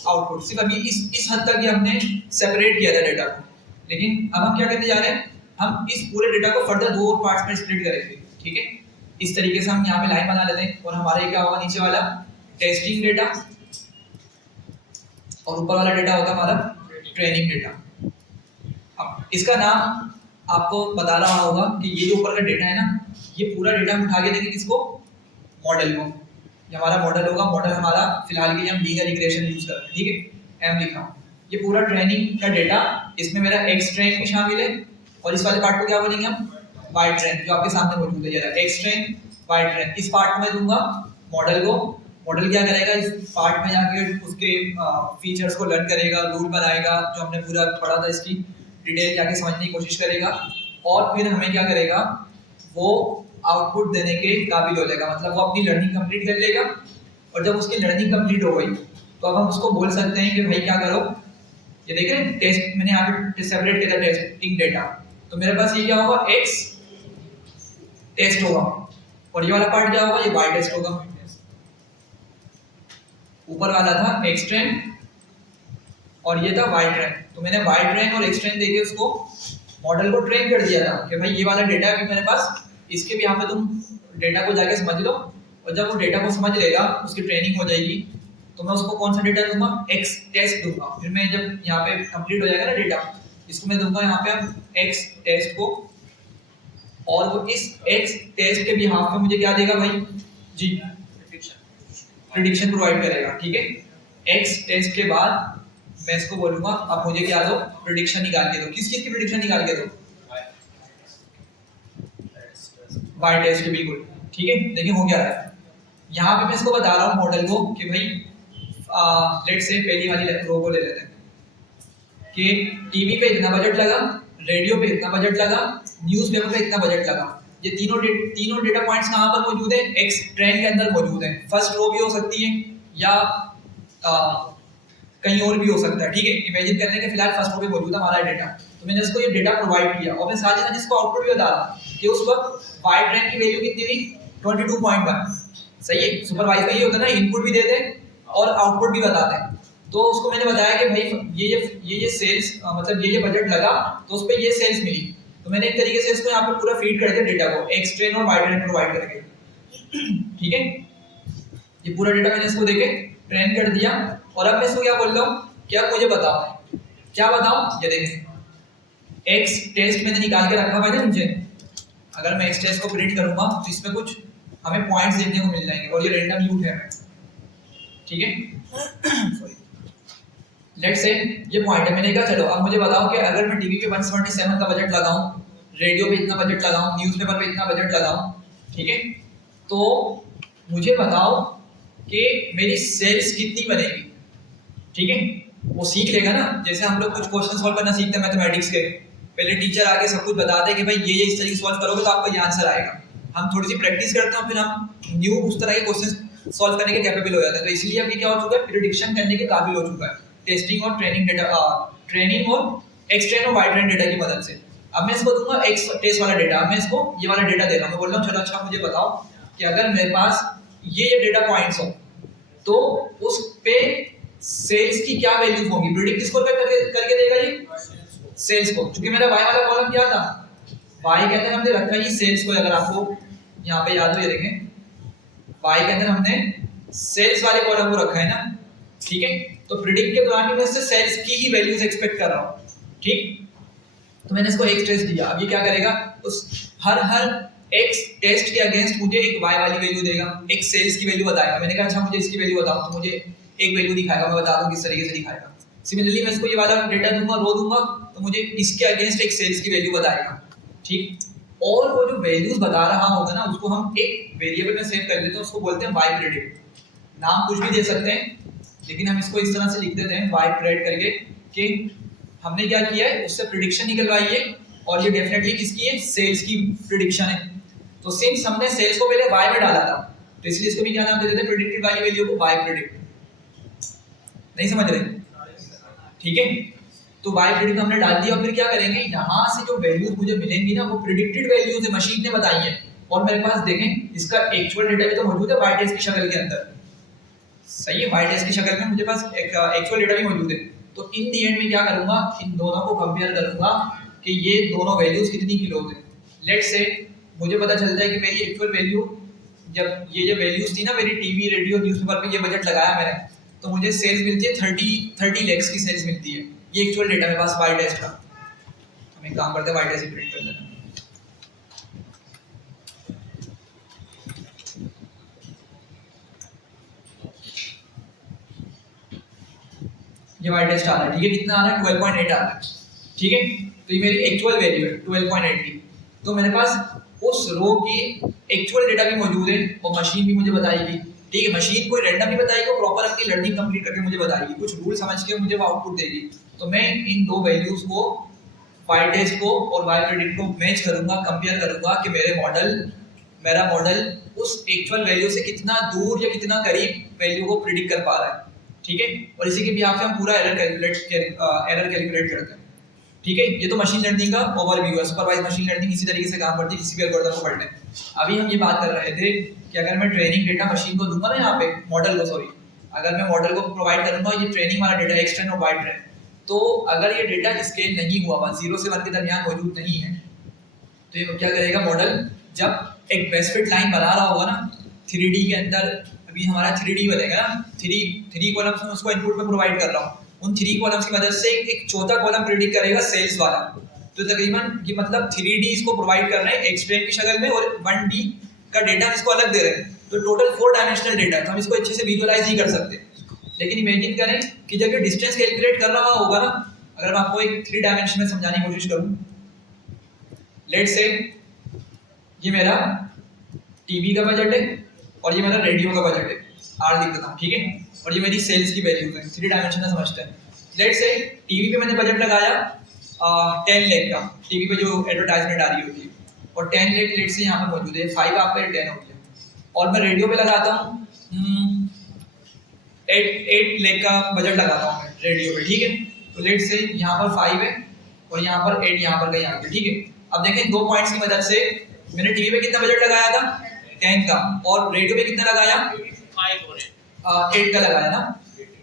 आउटपुट। सिर्फ अभी इस हद तक ये हमने सेपरेट किया था डेटा को, लेकिन अब हम क्या करने जा रहे हैं, हम इस पूरे डेटा को फर्दर 2 पार्ट्स में स्प्लिट करेंगे। ठीक है, इस तरीके से हम यहाँ पे लाइन बना लेते हैं, और हमारे क्या होगा, नीचे वाला टेस्टिंग डेटा और ऊपर वाला डेटा होता है हमारा ट्रेनिंग डेटा। अब इसका नाम आपको बता रहा होगा कि ये जो ऊपर का डेटा है ना, ये पूरा डेटा हम उठा के देंगे किसको, मॉडल को। ये हमारा मॉडल होगा, मॉडल हमारा फिलहाल के लिए हम लीनियर रिग्रेशन यूज कर रहे हैं। ठीक है, एम लिख रहा हूँ, ये पूरा ट्रेनिंग का डेटा, इसमें मेरा एक्स ट्रेन भी शामिल है, और इस वाले पार्ट को क्या बोलेंगे हम, वाई ट्रेन, जो आपके सामने मौजूद है, ये रहा एक्स ट्रेन वाई ट्रेन। इस पार्ट में दूंगा मॉडल को, मॉडल क्या करेगा, इस पार्ट में जाके उसके फीचर्स को लर्न करेगा, रूल बनाएगा, जो हमने पूरा पढ़ा था इसकी डिटेल जाके समझने की कोशिश करेगा, और फिर हमें क्या करेगा, वो आउटपुट देने के काबिल हो जाएगा, मतलब वो अपनी लर्निंग कंप्लीट कर लेगा। और जब उसकी लर्निंग कंप्लीट हो गई तो अब हम उसको बोल सकते हैं कि भाई क्या करो, ये देख रहे हैं टेस्ट, मैंने यहाँ पे सेपरेट किया था टेस्टिंग डेटा, तो मेरे पास ये क्या होगा, एक्स टेस्ट होगा, और ये वाला पार्ट क्या होगा, ये वाई टेस्ट होगा। ऊपर वाला था एक्स ट्रेन और ये था वाई ट्रेन, तो मैंने वाई ट्रेन और एक्स ट्रेन देके उसको मॉडल को ट्रेन कर दिया था कि भाई ये वाला डेटा है मेरे पास, इसके भी यहाँ पे तुम डेटा को जाके समझ लो, और जब वो डेटा को समझ लेगा, उसकी ट्रेनिंग हो जाएगी, तो मैं उसको कौन सा डेटा दूंगा, एक्स टेस्ट दूंगा। फिर मैं जब यहाँ पे कंप्लीट हो जाएगा ना डेटा, इसको मैं दूंगा यहाँ पे एक्स टेस्ट को, और वो इस एक्स टेस्ट के भी हाफ में मुझे क्या देगा भाई जी, प्रेडिक्शन प्रोवाइड करेगा। ठीक है, एक्स टेस्ट के बाद मैं इसको बोलूंगा अब मुझे क्या दो, प्रेडिक्शन निकाल के दो। किस चीज की प्रेडिक्शन निकाल के दो, वाई टेस्ट के, बिल्कुल। ठीक है, देखिए हो क्या रहा है, यहाँ पे मैं इसको बता रहा हूँ मॉडल को कि भाई लेट्स से पहली वाली रो को ले लेते हैं कि टीवी पे इतना बजट लगा, रेडियो पे इतना बजट लगा, न्यूज़पेपर पे इतना बजट लगा। ये तीनों डेटा पॉइंट्स कहाँ पर मौजूद है, एक्स ट्रेन के अंदर मौजूद है। फर्स्ट रो भी हो सकती है या कहीं और भी हो सकता है। ठीक है, इमेजिन करने के फिलहाल फर्स्ट रो पे मौजूद है हमारा डेटा, तो मैंने इसको ये डेटा प्रोवाइड किया, और मैं साथ ही साथ इसको आउटपुट भी बता रहा कि उस वक्त वाई ट्रेन की वैल्यू कितनी हुई, 22.1। सही है, सुपरवाइज का ये होता है ना, इनपुट भी देते हैं और आउटपुट भी बताते हैं। तो उसको मैंने बताया कि भाई ये सेल्स मतलब ये बजट लगा, तो उस पर ये सेल्स मिली, तो मैंने एक तरीके से इसको यहाँ पे पूरा फीड कर दिया डेटा को, एक्स ट्रेन और वाई ट्रेन प्रोवाइड करके। ठीक है, ये पूरा डेटा मैंने इसको देके ट्रेन कर दिया, और अब मैं इसको क्या बोल रहा हूँ, क्या मुझे बताओ, क्या बताओ, ये देखें एक्स टेस्ट मैंने निकाल के रखा हुआ है मुझे, अगर मैं एक्स टेस्ट को प्रिंट करूंगा तो इसमें कुछ हमें पॉइंट्स देखने को मिल जाएंगे, और ये रेंडम यूट है। ठीक है, लेट्स से ये पॉइंट है, मैंने कहा चलो अब मुझे बताओ कि अगर मैं टीवी पे 177 का बजट लगाऊं, रेडियो पे इतना बजट लगाऊं, न्यूज़पेपर पे इतना बजट लगाऊं, ठीक है, तो मुझे बताओ कि मेरी सेल्स कितनी बनेगी। ठीक है, वो सीख लेगा ना, जैसे हम लोग कुछ क्वेश्चन सॉल्व करना सीखते हैं मैथमेटिक्स के, पहले टीचर आके सब कुछ बताते हैं कि भाई ये इस तरीके से सॉल्व करोगे तो आपको ये आंसर आएगा। हम थोड़ी सी प्रैक्टिस करते हैं, फिर हम न्यू उस तरह के क्वेश्चन सॉल्व करने के कैपेबल हो जाते हैं। तो इसलिए अभी क्या हो चुका है, प्रेडिक्शन करने के काबिल हो चुका है टेस्टिंग और ट्रेनिंग डेटा, ट्रेनिंग और एक्स ट्रेन और वाई ट्रेन डेटा की मदद से। अब मैं इसको दूंगा एक्स टेस्ट वाला डेटा, मैं इसको ये वाला डेटा दे रहा हूँ, मैं बोल रहा हूँ चलो अच्छा मुझे बताओ कि अगर मेरे पास ये डेटा पॉइंट्स हो तो उस पे सेल्स की क्या वैल्यूज होंगी, प्रेडिक्ट किसको करके देगा ये सेल्स को, क्योंकि मेरा वाई वाला कॉलम क्या था, वाई के अंदर हमने रखा है सेल्स को। अगर आपको यहाँ पे याद हो, ये देखें वाई के अंदर हमने सेल्स वाले कॉलम को रखा है ना। ठीक है, तो प्रेडिक्ट के दौरान भी मैं इससे सेल्स की ही वैल्यूज एक्सपेक्ट कर रहा हूँ। ठीक, तो मैंने इसको x टेस्ट दिया। अब ये क्या करेगा, उस हर x टेस्ट के अगेंस्ट मुझे एक y वाली वैल्यू देगा, एक सेल्स की वैल्यू बताएगा। मैंने कहा अच्छा मुझे इसकी वैल्यू बताओ, तो मुझे एक वैल्यू दिखाएगा, मैं बता दूं किस तरीके से दिखाएगा। सिमिलरली मैं इसको ये वाला डेटा दूंगा, रो दूंगा, तो मुझे इसके अगेंस्ट एक सेल्स की वैल्यू बताएगा, ठीक। और वो जो वैल्यूज बता रहा होगा ना, उसको हम एक वेरिएबल में सेव कर लेते हैं, उसको बोलते हैं y प्रेडिक्ट। नाम कुछ भी दे सकते हैं, लेकिन हम इसको इस तरह से लिख देते हैं y प्रेडिक्ट करके कि हमने क्या किया है, उससे प्रिडिक्शन निकलवाई है, और ये डेफिनेटली किसकी है, सेल्स की प्रिडिक्शन है। तो सिंस हमने सेल्स को पहले y में डाला था, तो इसलिए इसको भी क्या नाम दे देते हैं, प्रेडिक्टेड वाली वैल्यू को y प्रेडिक्ट। नहीं समझ रहे, ठीक है। तो y प्रेडिक्ट हमने डाल दिया, और फिर क्या करेंगे, यहाँ से जो वैल्यूज मुझे मिलेंगी ना, वो प्रिडिक्टेड वैल्यूज है, मशीन ने बताई है। और मेरे पास देखें इसका एक्चुअल डेटा भी तो मौजूद है y टेस्ट की शक्ल के अंदर, सही है, y टेस्ट की शक्ल में मुझे पास एक एक्चुअल डेटा भी मौजूद है। तो इन दी एंड में क्या करूंगा, इन दोनों को कंपेयर करूंगा कि ये दोनों वैल्यूज कितनी क्लोज है। लेट्स से मुझे पता चलता है कि मेरी एक्चुअल वैल्यू, जब ये वैल्यूज थी ना मेरी टीवी रेडियो न्यूज़पेपर पे, ये बजट लगाया मैंने, तो मुझे सेल्स मिलती है 30 लाख की सेल्स मिलती है। ये एक्चुअल डेटा मेरे पास वाई टेस्ट का। हम एक काम करते हैं, वाई टेस्ट ही प्रिंट कर लेते हैं। ये वाई टेस्ट आ रहा है, ठीक है, कितना आ रहा है, 12.8 आ रहा है, ठीक है। तो ये मेरी एक्चुअल वैल्यू है 12.8 की। तो मेरे पास उस रो की एक्चुअल डेटा भी मौजूद है, और मशीन भी मुझे बताएगी, ठीक है। मशीन कोई रैंडम नहीं बताएगी, वो प्रॉपर अपनी लर्निंग कंप्लीट करके मुझे बताएगी, कुछ रूल समझ के मुझे वो आउटपुट देगी। तो मैं इन दो वैल्यूज को, वाई टेस्ट को और वाई प्रेडिक्ट को मैच करूंगा, कंपेयर करूंगा कि मेरा मॉडल उस एक्चुअल वैल्यू से कितना दूर या कितना करीब वैल्यू को प्रिडिक्ट कर पा रहा है, ठीक है। और इसी के बिहाफ पे हम पूरा एरर कैलकुलेट करते हैं, ठीक है। ये तो मशीन लर्निंग का ओवरव्यू है। सुपरवाइज मशीन लर्निंग इसी तरीके से काम करती है, किसी भी एल्गोरिथम को पढ़ने। अभी हम ये बात कर रहे थे कि अगर मैं ट्रेनिंग डेटा मशीन को दूंगा ना, यहाँ पे मॉडल को, सॉरी, अगर मैं मॉडल को प्रोवाइड करूंगा ये ट्रेनिंग वाला डेटा, एक्स ट्रेन और वाई ट्रेन, तो अगर ये डेटा स्केल नहीं हुआ, 0 से 1 के दरमियान मौजूद नहीं है, तो ये क्या करेगा मॉडल, जब एक बेस्ट फिट लाइन बना रहा होगा ना 3D के अंदर, अभी हमारा 3D बनेगा ना, 3 कॉलम्स में उसको इनपुट में प्रोवाइड कर रहा हूँ, उन 3 कॉलम्स की मदद से एक चौथा कॉलम प्रेडिक्ट करेगा सेल्स वाला। तो तकरीबन ये मतलब 3D इसको प्रोवाइड कर रहे हैं एक्स ट्रेन की शक्ल में, और 1D का डेटा इसको अलग दे रहे हैं। तो टोटल 4 डायमेंशनल डेटा है, तो हम इसको अच्छे से विजुअलाइज नहीं कर सकते। लेकिन इमेजिन करें कि जब ये डिस्टेंस कैलकुलेट कर रहा होगा ना, अगर मैं आपको एक 3 डायमेंशन में समझाने की कोशिश करूं, लेट्स से ये मेरा टीवी का बजट है और ये मेरा रेडियो का बजट है, आर लिख देता हूं, ठीक है। और ये मेरी सेल्स की वैल्यूज है, 3 डायमेंशन में समझते हैं। लेट्स से टीवी पे मैंने बजट लगाया 10 लाख का, टीवी पे जो एडवर्टाइजमेंट आ रही होती है, और 10 लाख लेट्स से यहाँ पे मौजूद है, 5 आप पे 10 हो गया। और मैं रेडियो पे लगाता हूँ 8 लाख का बजट लगाता हूँ मैं रेडियो पे, ठीक है। तो लेट्स से यहाँ पर 5 है और यहाँ पर 8 यहाँ पर कहीं आ गया, ठीक है। अब देखें 2 पॉइंट्स की मदद से मैंने टीवी पे कितना बजट लगाया था, 10 का, और रेडियो पे कितना लगाया, 8 का लगाया ना।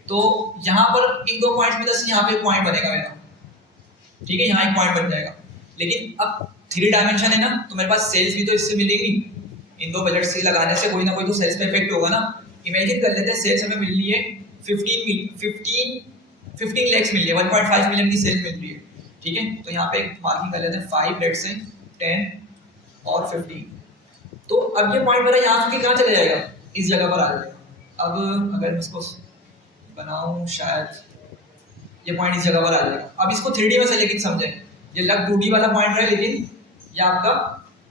तो यहाँ पर इन 2 पॉइंट्स में से यहाँ पे एक पॉइंट बनेगा मेरा, ठीक है, यहाँ एक पॉइंट बन जाएगा। लेकिन अब 3 डायमेंशन है ना, तो मेरे पास सेल्स भी तो इससे मिलेंगी, इन 2 बजट से लगाने से कोई ना कोई तो सेल्स पे इफेक्ट होगा ना। इमेजिन कर लेते हैं सेल्स हमें मिल रही है 15 लाख मिल रही है, 1.5 मिलियन की सेल्स मिल रही है, ठीक है। तो यहाँ पे एक मार्किंग कर लेते हैं 5 लेट से 10 और 15। तो अब ये पॉइंट मेरा यहाँ से कहाँ चले जाएगा, इस जगह पर आ जाएगा। अब अगर मैं इसको बनाऊं, शायद ये पॉइंट इस जगह पर आ जाएगा। अब इसको 3D में से लेकिन समझें, ये लग 2D वाला पॉइंट है, लेकिन ये आपका,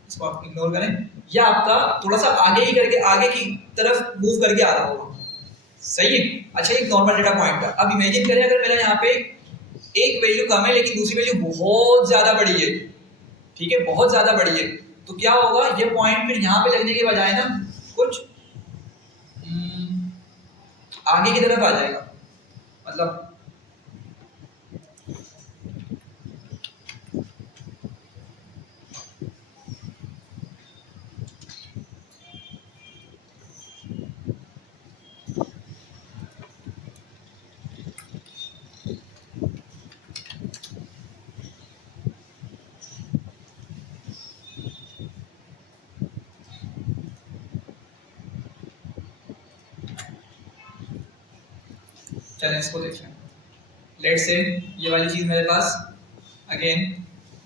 इसको आप इग्नोर करें, ये आपका थोड़ा सा आगे ही करके आगे की तरफ मूव करके आ रहा होगा, सही है। अच्छा, एक नॉर्मल डेटा पॉइंट है। अब इमेजिन करें अगर मेरा यहाँ पे एक वैल्यू कम है लेकिन दूसरी वैल्यू बहुत ज्यादा बड़ी है, ठीक है, बहुत ज्यादा बड़ी है, तो क्या होगा, ये पॉइंट फिर यहाँ पे लगने के बजाय ना कुछ आगे की तरफ आ जाएगा, मतलब चलें इसको देखें। लेट्स से ये वाली चीज मेरे पास अगेन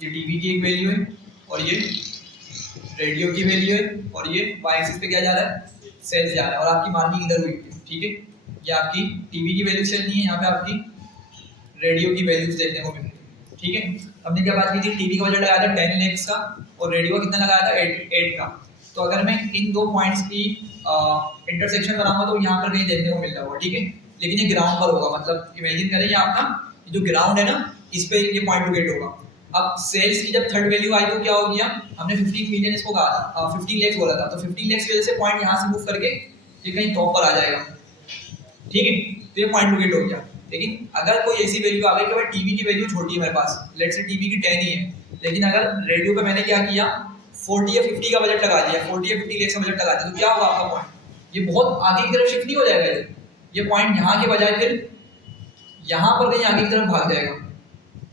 ये टीवी की एक वैल्यू है और ये रेडियो की वैल्यू है और ये वाई एक्सिस पे क्या जा रहा है, सेल्स जा रहा है और आपकी मार्किंग इधर हुई है। ठीक है, ये आपकी टीवी की वैल्यू चल रही है, यहाँ पे आपकी रेडियो की वैल्यूज देखने को मिल रही है। ठीक है, हमने क्या बात की थी, टीवी का बजट लगाया था 10 लाख का और रेडियो का कितना लगाया था 8 का। तो अगर मैं इन दो पॉइंट्स की इंटरसेक्शन बनाऊंगा तो यहाँ पर कहीं देखने को मिल रहा होगा। ठीक है, लेकिन ये ग्राउंड पर होगा, मतलब इमेजिन करें ये आपका जो ग्राउंड है ना, इस पे ये पॉइंट लोकेट होगा। अब सेल्स की जब थर्ड वैल्यू आई तो क्या हो गया, हमने 15 मिलियन इसको कहा था, 15 लाख बोला था, तो 15 लाख की वजह से पॉइंट यहाँ से मूव करके ये कहीं टॉप पर आ जाएगा। ठीक है, तो ये पॉइंट लोकेट हो गया। लेकिन अगर कोई ऐसी वैल्यू आ गई कि भाई टीवी की वैल्यू छोटी है मेरे पास, लेट्स से टीवी की 10 ही है, लेकिन अगर रेडियो पे मैंने क्या किया 40 या 50 का बजट लगा दिया, 40 या 50 लाख का बजट लगा दिया, तो क्या होगा आपका पॉइंट, ये बहुत आगे की तरफ शिफ्ट नहीं हो जाएगा, ये पॉइंट यहाँ के बजाय फिर यहाँ पर कहीं आगे की तरफ भाग जाएगा।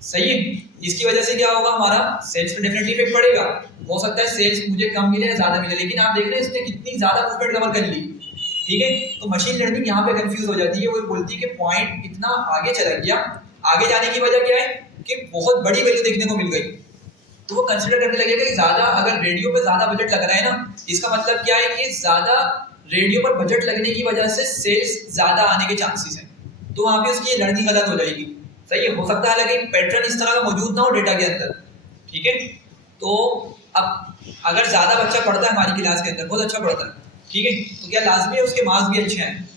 सही है, इसकी वजह से क्या होगा, हमारा सेल्स पे डेफिनेटली इफेक्ट पड़ेगा। हो सकता है सेल्स मुझे कम मिले या ज्यादा मिले, लेकिन आप देख रहे हैं इसने कितनी ज्यादा मूवमेंट कवर कर ली। ठीक है, तो मशीन लर्निंग यहाँ पे कंफ्यूज हो जाती है, वो बोलती है कि पॉइंट इतना आगे चला गया, आगे जाने की वजह क्या है कि बहुत बड़ी वैल्यू देखने को मिल गई, तो वो कंसीडर करने लगेगा कि ज्यादा अगर रेडियो पे ज्यादा बजट लग रहा है ना, इसका मतलब क्या है कि ज्यादा रेडियो पर बजट लगने की वजह से सेल्स ज्यादा आने के चांसेस हैं, तो वहाँ पे उसकी लर्निंग गलत हो जाएगी। सही है, हो सकता है हालांकि पैटर्न इस तरह का मौजूद ना हो डेटा के अंदर। ठीक है, तो अब अगर ज्यादा बच्चा पढ़ता है हमारी क्लास के अंदर, बहुत अच्छा पढ़ता है, ठीक है, तो क्या लाजमी है उसके मार्क्स भी अच्छे हैं?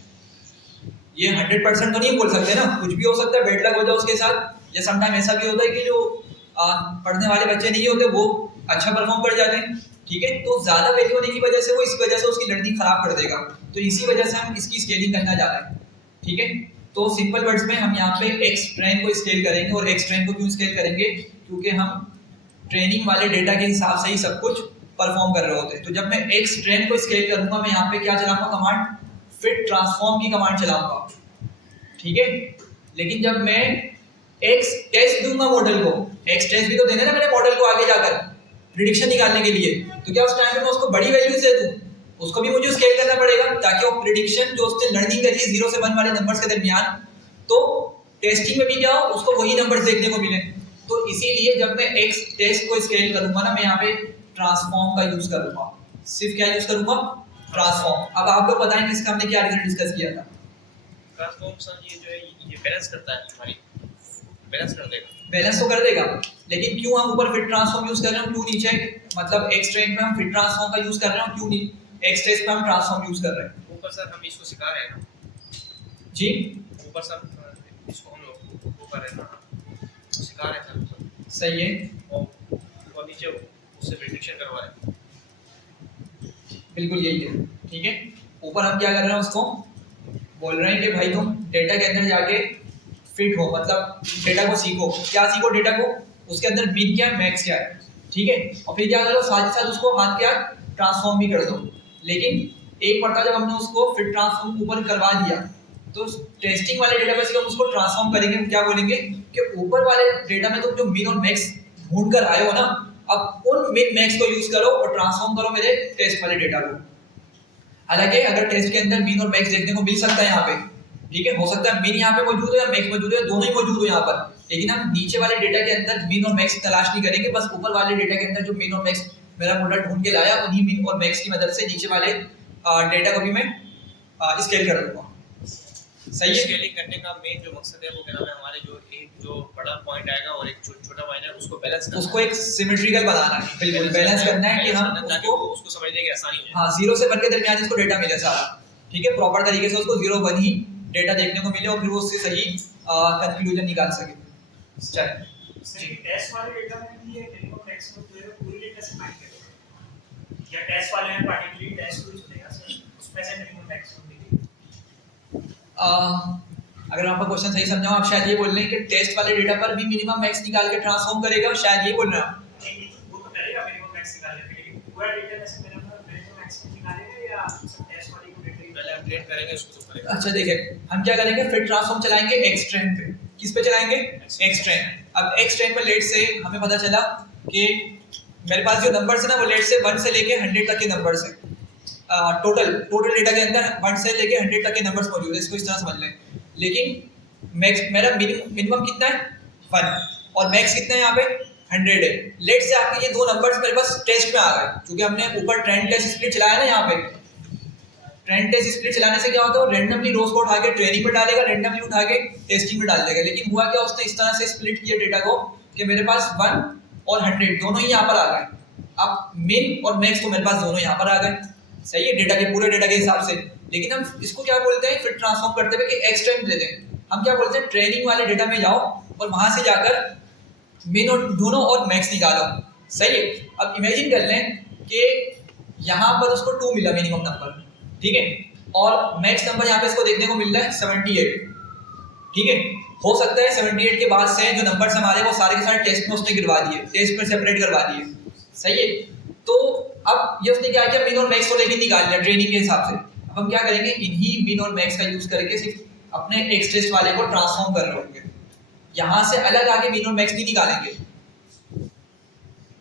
ये 100% तो नहीं बोल सकते ना, कुछ भी हो सकता है, बैड लक हो जाए उसके साथ, या समटाइम ऐसा भी होता है कि जो पढ़ने वाले बच्चे नहीं होते वो अच्छा परफॉर्म कर जाते हैं। ठीक है, तो ज्यादा वैल्यू होने की वजह से वो इसी वजह से उसकी लर्निंग खराब कर देगा, तो इसी वजह से हम इसकी स्केलिंग करना जा रहे हैं। ठीक है, तो सिंपल वर्ड्स में हम यहाँ पे एक्स ट्रेन को स्केल करेंगे, और एक्स ट्रेन को क्यों स्केल करेंगे, क्योंकि हम ट्रेनिंग वाले डेटा के हिसाब से ही सब कुछ परफॉर्म कर रहे होते हैं। तो जब मैं एक्स ट्रेन को स्केल करूंगा, मैं यहाँ पे क्या चलाऊंगा, कमांड फिट ट्रांसफॉर्म की कमांड चलाऊंगा। ठीक है, लेकिन जब मैं एक्स टेस्ट दूंगा मॉडल को, एक्स टेस्ट भी तो देना ना मेरे मॉडल को आगे जाकर प्रिडिक्शन निकालने के लिए, तो क्या उस टाइम में मैं उसको बड़ी वैल्यू से दूं, उसको भी मुझे स्केल करना पड़ेगा ताकि वो प्रिडिक्शन जो उसने लर्निंग करी है 0 से 1 वाले नंबर्स के दरमियान, तो टेस्टिंग में भी क्या हो उसको वही नंबर्स देखने को मिले। तो इसीलिए जब मैं एक्स टेस्ट को स्केल करूंगा ना, मैं यहाँ पे ट्रांसफॉर्म का यूज करूंगा, सिर्फ क्या यूज करूंगा, ट्रांसफॉर्म। अब आप लोग बताएं किसका हमने क्या रिजल्ट डिस्कस किया था। ट्रांसफॉर्म सर ये जो है ये बैलेंस करता है, हमारी बैलेंस कर देगा, बैलेंस तो कर देगा, लेकिन क्यों हम ऊपर फिट ट्रांसफॉर्म यूज कर रहे हैं, क्यों नीचे मतलब एक्स ट्रेन पे हम फिट ट्रांसफॉर्म का यूज कर रहे हैं, क्यों नहीं एक्स टेस्ट पे हम ट्रांसफॉर्म यूज कर रहे हैं। ऊपर सर हम इसको सिखा रहे हैं ना जी, ऊपर सर इसको हम लोग वो कर रहे हैं ना, सिखा रहे हैं सर, सही है, और नीचे उससे प्रिडिक्शन करवा रहे हैं, बिल्कुल यही है। ठीक है, ऊपर हम क्या कर रहे हैं, उसको बोल रहे हैं कि भाई तुम डेटा के अंदर जाके फिट हो, मतलब डेटा को सीखो, क्या सीखो डेटा को, उसके अंदर मीन क्या है, मैक्स क्या है। ठीक है, और फिर क्या करो, साथ ही साथ उसको हाथ क्या ट्रांसफॉर्म भी कर दो। लेकिन एक बार जब हमने उसको फिट ट्रांसफॉर्म ऊपर करवा दिया, तो टेस्टिंग वाले डेटा में से हम उसको ट्रांसफॉर्म करेंगे, क्या बोलेंगे कि ऊपर वाले डेटा में तुम जो मीन और मैक्स ढूंढ कर आए हो ना, अब उन मीन मैक्स को यूज करो और ट्रांसफॉर्म करो मेरे टेस्ट वाले डेटा को। हालांकि अगर टेस्ट के अंदर मीन और मैक्स देखने को मिल सकता है यहाँ पे, ठीक है, हो सकता है मीन यहाँ पे मौजूद हो या मैक्स मौजूद हो, दोनों ही मौजूद हो यहाँ पर, लेकिन हम नीचे वाले डेटा के अंदर मीन और मैक्स तलाश नहीं करेंगे, बस ऊपर वाले डेटा के अंदर जो मीन और मैक्स मेरा मॉडल ढूंढ के लाया, उन्हीं मीन और मैक्स की मदद से नीचे वाले डेटा को भी मैं स्केल कर दूंगा। सही है, स्केलिंग करने का मेन जो मकसद है वो क्या नाम है, हमारे जो बड़ा पॉइंट आएगा और एक छोटा पॉइंट है उसको बैलेंस करना, उसको एक सिमेट्रिकल बनाना है, बिल्कुल बैलेंस करना है कि हम उसको समझने की आसानी हो जाए। हाँ 0 से 1 के दरमियान इसको डेटा मिले सारा, ठीक है, प्रॉपर तरीके से उसको 0 1 ही डेटा देखने को मिले और फिर वो उससे सही कंक्लूजन निकाल सके। चलिए, टेस्ट वाले डेटा में भी ये मिनिमम मैक्सिमम जो है पूरी डेटा से फाइंड करेगा, या टेस्ट वाले में पार्टिकुलरली टेस्ट को चलेगा सर, उसमें से मिनिमम मैक्सिमम दिखेगा। अगर आपका क्वेश्चन सही समझा आप शायद ये बोल रहे हैं कि टेस्ट वाले डेटा पर भी मिनिमम मैक्स निकाल के ट्रांसफॉर्म करेगा, शायद ये बोल रहे हैं आप। नहीं, वो तो करेगा मिनिमम मैक्स निकालने के लिए, पूरा डेटा में से मिनिमम मैक्सिमम निकालेगा या टेस्ट वाले को डेटा पहले हम ट्रेन करेंगे उसको तो करेगा। अच्छा देखिए, हम क्या करेंगे, फिर ट्रांसफॉर्म चलाएंगे एक्स ट्रेन पे, किस पे चलाएंगे, एक्स ट्रेन। अब एक्स ट्रेन पे लेट से हमें पता चला कि मेरे पास जो नंबर्स है ना वो लेट से 1 से लेके 100 तक के नंबर्स है, टोटल डेटा के अंदर 1 से लेके 100 तक के नंबर्स मौजूद है, इसको इस तरह समझ लें। लेकिन मैक्स मेरा मिनिमम कितना है 1 और मैक्स कितना है यहाँ पे 100 है। लेट से आपके ये दो नंबर्स मेरे पास टेस्ट में आ गए, क्योंकि हमने ऊपर ट्रेंड टेस्ट स्प्लिट चलाया ना। यहाँ पे ट्रेंड टेस्ट स्प्लिट चलाने से क्या होता है, रैंडमली रोज को उठा के ट्रेनिंग में डालेगा, रैंडमली उठा के टेस्टिंग में डाल देगा। लेकिन हुआ क्या, उसने इस तरह से स्प्लिट किया डेटा को कि मेरे पास 1 और 100 दोनों ही यहाँ पर आ गए। अब मिन और मैक्स तो मेरे पास दोनों यहाँ पर आ गए, सही है, डेटा के पूरे डेटा के हिसाब से। लेकिन हम इसको क्या बोलते हैं, फिर ट्रांसफॉर्म करते हुए कि एक्स ट्रेंड लेते हैं। हम क्या बोलते हैं, ट्रेनिंग वाले डेटा में जाओ और वहां से जाकर मिन और दोनों और मैक्स निकालो, सही है। अब इमेजिन कर लें कि यहाँ पर उसको 2 मिला मिनिमम नंबर, ठीक है, और मैक्स नंबर यहाँ पे इसको देखने को मिल रहा है 78, ठीक है। हो सकता है 78 के बाद से जो नंबर्स हमारे वो सारे के सारे टेस्ट में उसने गिरवा दिए, टेस्ट में सेपरेट करवा दिए, सही है। तो अब ये उसने क्या किया, मिन और मैक्स को लेके निकाल लिया ट्रेनिंग के हिसाब से। अब हम क्या करेंगे, इन्हीं मिन और मैक्स का यूज करके सिर्फ अपने एक्स टेस्ट वाले को ट्रांसफॉर्म कर रहे होंगे, यहाँ से अलग आगे मिन और मैक्स नहीं निकालेंगे,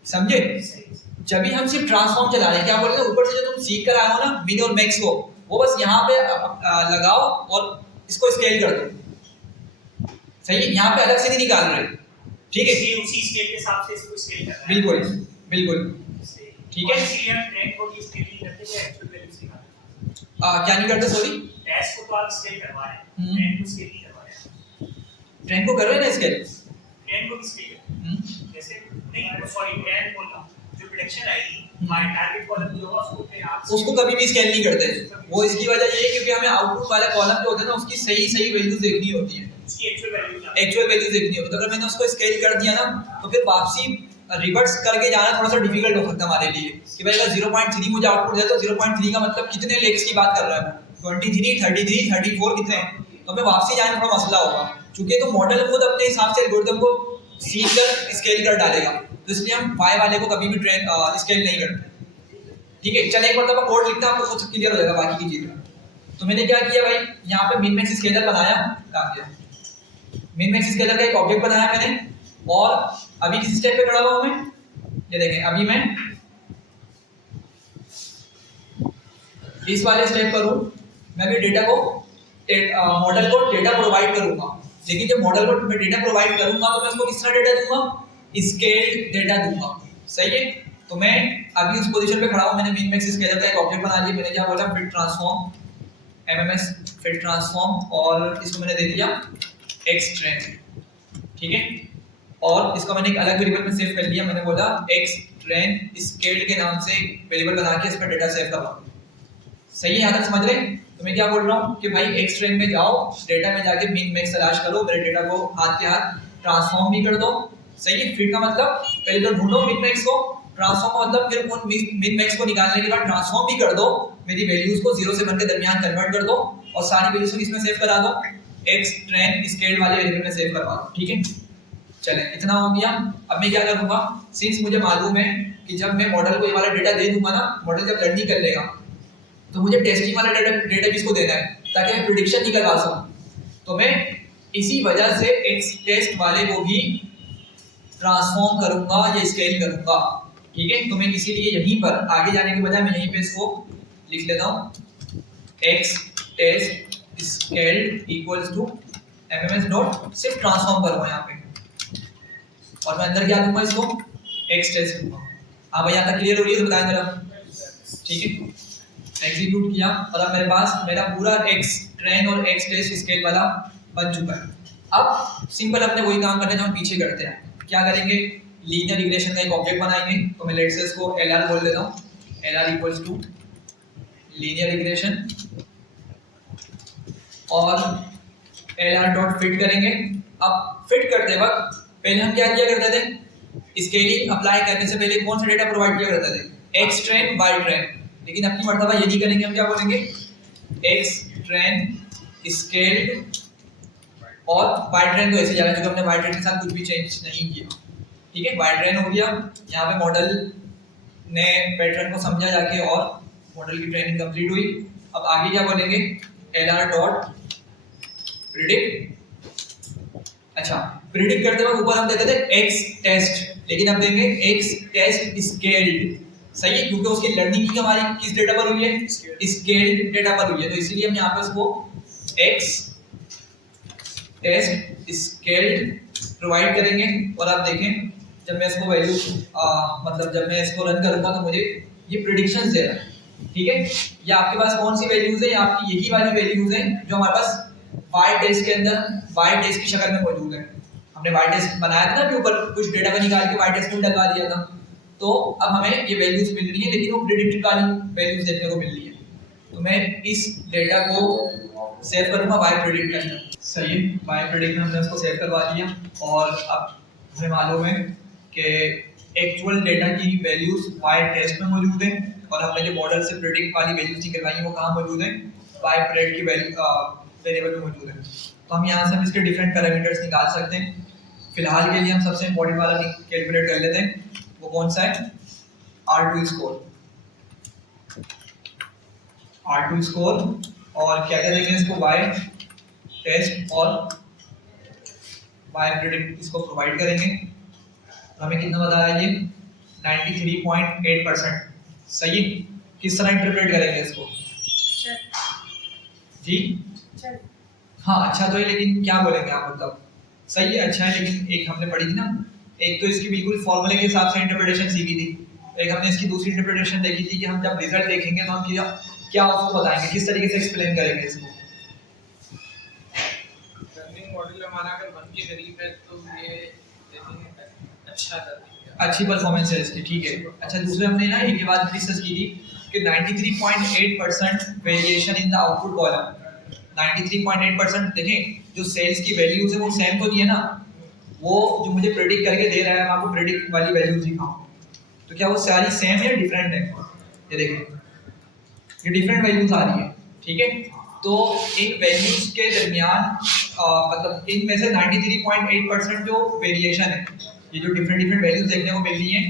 समझे। जब भी हम सिर्फ ट्रांसफॉर्म चला रहे हैं, क्या बोल रहे हैं, ऊपर से जो तुम सीख कर आए हो ना मिन और मैक्स को, वो बस यहाँ पे लगाओ और इसको स्केल कर दो, सही है। यहाँ पे अलग से नहीं निकाल रहे, ठीक है, ये उसी स्केल के हिसाब से इसको स्केल करना है। बिल्कुल बिल्कुल, ठीक है। इसलिए हम ट्रेंड को भी स्केलिंग करते हैं, एक्चुअल वैल्यूज निकालते क्या नहीं करते, सॉरी, हैं। टेस्ट को तो आप स्केल करवा रहे हैं, ट्रेंड को स्केल नहीं करवा रहे हैं। ट्रेंड को कर रहे हैं ना स्केल, ट्रेंड को भी स्केल जैसे नहीं, सॉरी, ट्रेंड बोल रहा हूं, जो प्रेडिक्शन आएगी हमारे टारगेट कॉलम जो होगा उसको पे आप उसको कभी भी स्केल नहीं करते। वो इसकी वजह ये है क्योंकि हमें आउटपुट वाला कॉलम जो होता है ना, उसकी सही वैल्यूज देखनी होती है, उसकी एक्चुअल वैल्यूज देखनी होती है। तो अगर मैंने उसको स्केल कर दिया ना, तो फिर वापसी रिवर्स करके जाना थोड़ा सा डिफिकल्ट हो सकता है हमारे लिए कि भाई अगर 0.3 मुझे आउटपुट दे तो 0.3 का मतलब कितने लेक्स की बात कर रहा है, 23, 33, 34 कितने, तो हमें वापसी जाने में थोड़ा मसला होगा, क्योंकि तो मॉडल खुद अपने हिसाब से एल्गोरिथम को सीख कर स्केल कर डालेगा। तो इसलिए हम y वाले को कभी भी स्केल नहीं करते, ठीक है। चल एक बार तो कोड लिखता है, आपको खुद क्लियर हो जाएगा बाकी की चीजें। तो मैंने क्या किया भाई, यहाँ पे मिन मैक्स स्केलर बनाया, काम किया, मिन मैक्स स्केलर का एक ऑब्जेक्ट बनाया मैंने, और अभी किस स्टेप पे खड़ा हुआ हूं मैं, ये देखें, अभी मैं इस वाले स्टेप पर हूं। मैं भी डेटा को मॉडल को डेटा प्रोवाइड करूंगा, लेकिन जब मॉडल को मैं डेटा प्रोवाइड करूंगा तो मैं उसको किस तरह डेटा दूंगा, स्केल्ड डेटा दूंगा, सही है। तो मैं अभी उस पोजीशन पे खड़ा हूं, मैंने मिन मैक्स स्केलर का एक ऑब्जेक्ट बना लिया। मैंने क्या बोला, fit transform MMS fit transform, और इसको मैंने दे दिया एक्स ट्रेंड, ठीक है। और इसको मैंने एक अलग वेरिएबल में सेव कर लिया, मैंने बोला एक्स ट्रेंड स्केल्ड के नाम से वेरिएबल बना के इस पर डेटा सेव करवा, सही है। यहाँ तक समझ रहे हैं। तो मैं क्या बोल रहा हूँ कि भाई एक्स ट्रेंड में जाओ, डेटा में जाके मिन मैक्स तलाश करो, मेरे डेटा को हाथ के हाथ ट्रांसफॉर्म भी कर दो, सही है। फिट का मतलब पहले तो ढूंढो मिन मैक्स को, ट्रांसफॉर्म का मतलब फिर उन मिन मैक्स को निकालने के बाद ट्रांसफॉर्म भी कर दो, मेरी वैल्यूज को 0 से 1 के दरमियान कन्वर्ट कर दो, और सारी वैल्यूज को इसमें सेव करा दो, एक्स ट्रेंड स्केल्ड वाले वेरिएबल में सेव करवा दो, ठीक है। चलें, इतना हो गया। अब मैं क्या करूंगा, सिंस मुझे मालूम है कि जब मैं मॉडल को ये वाला डेटा दे दूंगा ना, मॉडल जब लर्निंग कर लेगा, तो मुझे टेस्टिंग वाला डेटा भी इसको देना है ताकि मैं प्रेडिक्शन निकलवा सकूं। तो मैं इसी वजह से एक्स टेस्ट वाले को भी ट्रांसफॉर्म करूंगा या स्केल करूंगा, ठीक है। तो मैं इसीलिए यहीं पर आगे जाने के बजाय मैं यहीं पे इसको लिख लेता हूं, x test scaled equals to MMS dot सिर्फ ट्रांसफॉर्म करूंगा यहाँ पे, और मैं अंदर क्या दूंगा, इसको एक्स टेस्ट दूंगा। हाँ भाई, यहाँ तक क्लियर हो रही है तो बताएं जरा, ठीक है। एग्जीक्यूट किया और अब मेरे पास मेरा पूरा एक्स ट्रेन और एक्स टेस्ट स्केल वाला बन चुका है। अब सिंपल अपने वही काम करने जो हम पीछे करते हैं, क्या करेंगे, लीनियर रिग्रेशन का एक ऑब्जेक्ट बनाएंगे। तो मैं लेट्स से इसको एलआर बोल देता हूँ, LR equals to linear regression, और एलआर डॉट फिट करेंगे। अब फिट करते वक्त पहले हम क्या किया करते थे, स्केलिंग अप्लाई करने से पहले कौन सा डेटा प्रोवाइड किया करते थे, एक्स ट्रेन वाई ट्रेन। लेकिन अब की मर्तबा ये नहीं करेंगे, हम क्या बोलेंगे, एक्स ट्रेन स्केल्ड, और वाई ट्रेन तो ऐसे जाएगा क्योंकि हमने वाई ट्रेन के साथ कुछ भी चेंज नहीं किया, ठीक है। वाई ट्रेन हो गया, यहाँ पे मॉडल ने पैटर्न को समझा जाके और मॉडल की ट्रेनिंग कंप्लीट हुई। अब आगे क्या बोलेंगे, एलआर डॉट प्रिडिक्ट। अच्छा, प्रिडिक्ट करते वक्त ऊपर हम देते थे एक्स टेस्ट, लेकिन अब देंगे एक्स टेस्ट स्केल्ड, सही है, क्योंकि उसकी लर्निंग की हमारी किस डेटा पर हुई है, स्केल्ड डेटा पर हुई है। तो इसलिए हम यहाँ पे उसको एक्स टेस्ट स्केल्ड प्रोवाइड करेंगे। और आप देखें जब मैं इसको वैल्यू मतलब जब मैं इसको रन करूँगा तो मुझे ये प्रिडिक्शंस दे रहा है, ठीक है। ये आपके पास कौन सी वैल्यूज़ है, आपकी यही वाली वैल्यूज़ हैं जो हमारे पास वाई टेस्ट के अंदर वाई टेस्ट की शक्ल में मौजूद है। हमने वाई टेस्ट बनाया था ना कि ऊपर कुछ डेटा का निकाल के वाई टेस्ट में डलवा दिया था, तो अब हमें ये वैल्यूज़ मिल रही है, लेकिन वो प्रिडिक्टेड वाली वैल्यूज़ देखने को मिल रही है। तो मैं इस डेटा को सेव करूँगा वाई प्रिडिक्ट के अंदर, सही है। वाई प्रिडिक्ट में हमने उसको सेव करवा दिया और अब हमें मालूम है कि एक्चुअल डेटा की वैल्यूज़ वाई टेस्ट में मौजूद है और हमने जो मॉडल से प्रिडिक्ट वाली वैल्यूज़ निकलवाई हैं वो कहाँ मौजूद है, वाई प्रिडिक्ट की वेरिएबल में मौजूद है। तो हम यहाँ से हम इसके डिफरेंट पैरामीटर्स निकाल सकते हैं। फिलहाल के लिए हम सबसे इंपॉर्टेंट वाला कैलकुलेट कर लेते हैं, वो कौन सा है, R2 स्कोर। R2 स्कोर और क्या क्या देंगे इसको, वाई टेस्ट और वाई प्रिडिक्ट इसको प्रोवाइड करेंगे। तो हमें कितना बता रहा है ये 93.8%, सही। किस तरह इंटरप्रेट करेंगे इसको जी, हाँ अच्छा तो है, लेकिन क्या बोलेंगे आप, मतलब सही है अच्छा है, लेकिन एक हमने पढ़ी थी ना, एक तो इसकी बिल्कुल फॉर्मूले के हिसाब से इंटरप्रिटेशन सीखी थी, एक हमने इसकी दूसरी इंटरप्रिटेशन देखी थी कि हम जब रिजल्ट देखेंगे तो हम क्या क्या उसको बताएंगे, किस तरीके से एक्सप्लेन करेंगे इसको। रनिंग मॉडल हमारा अगर 1 के करीब है तो ये देखेंगे अच्छा कर, अच्छी परफॉर्मेंस है इसकी, ठीक है। अच्छा दूसरे हमने ना एक बात डिस्कस की थी कि 93.8% variation in the output column, 93.8% देखें जो सेल्स की वैल्यूज है वो सेम तो नहीं है ना, वो जो मुझे प्रेडिक्ट करके दे रहा है, मैं आपको प्रेडिक्ट वाली वैल्यूज दिखाऊं तो क्या वो सारी सेम है या डिफरेंट है, ये देखें ये डिफरेंट वैल्यूज आ रही है, ठीक है। तो इन वैल्यूज के दरमियान मतलब इनमें से 93.8% जो वेरिएशन है, ये जो डिफरेंट वैल्यूज देखने को मिल रही है,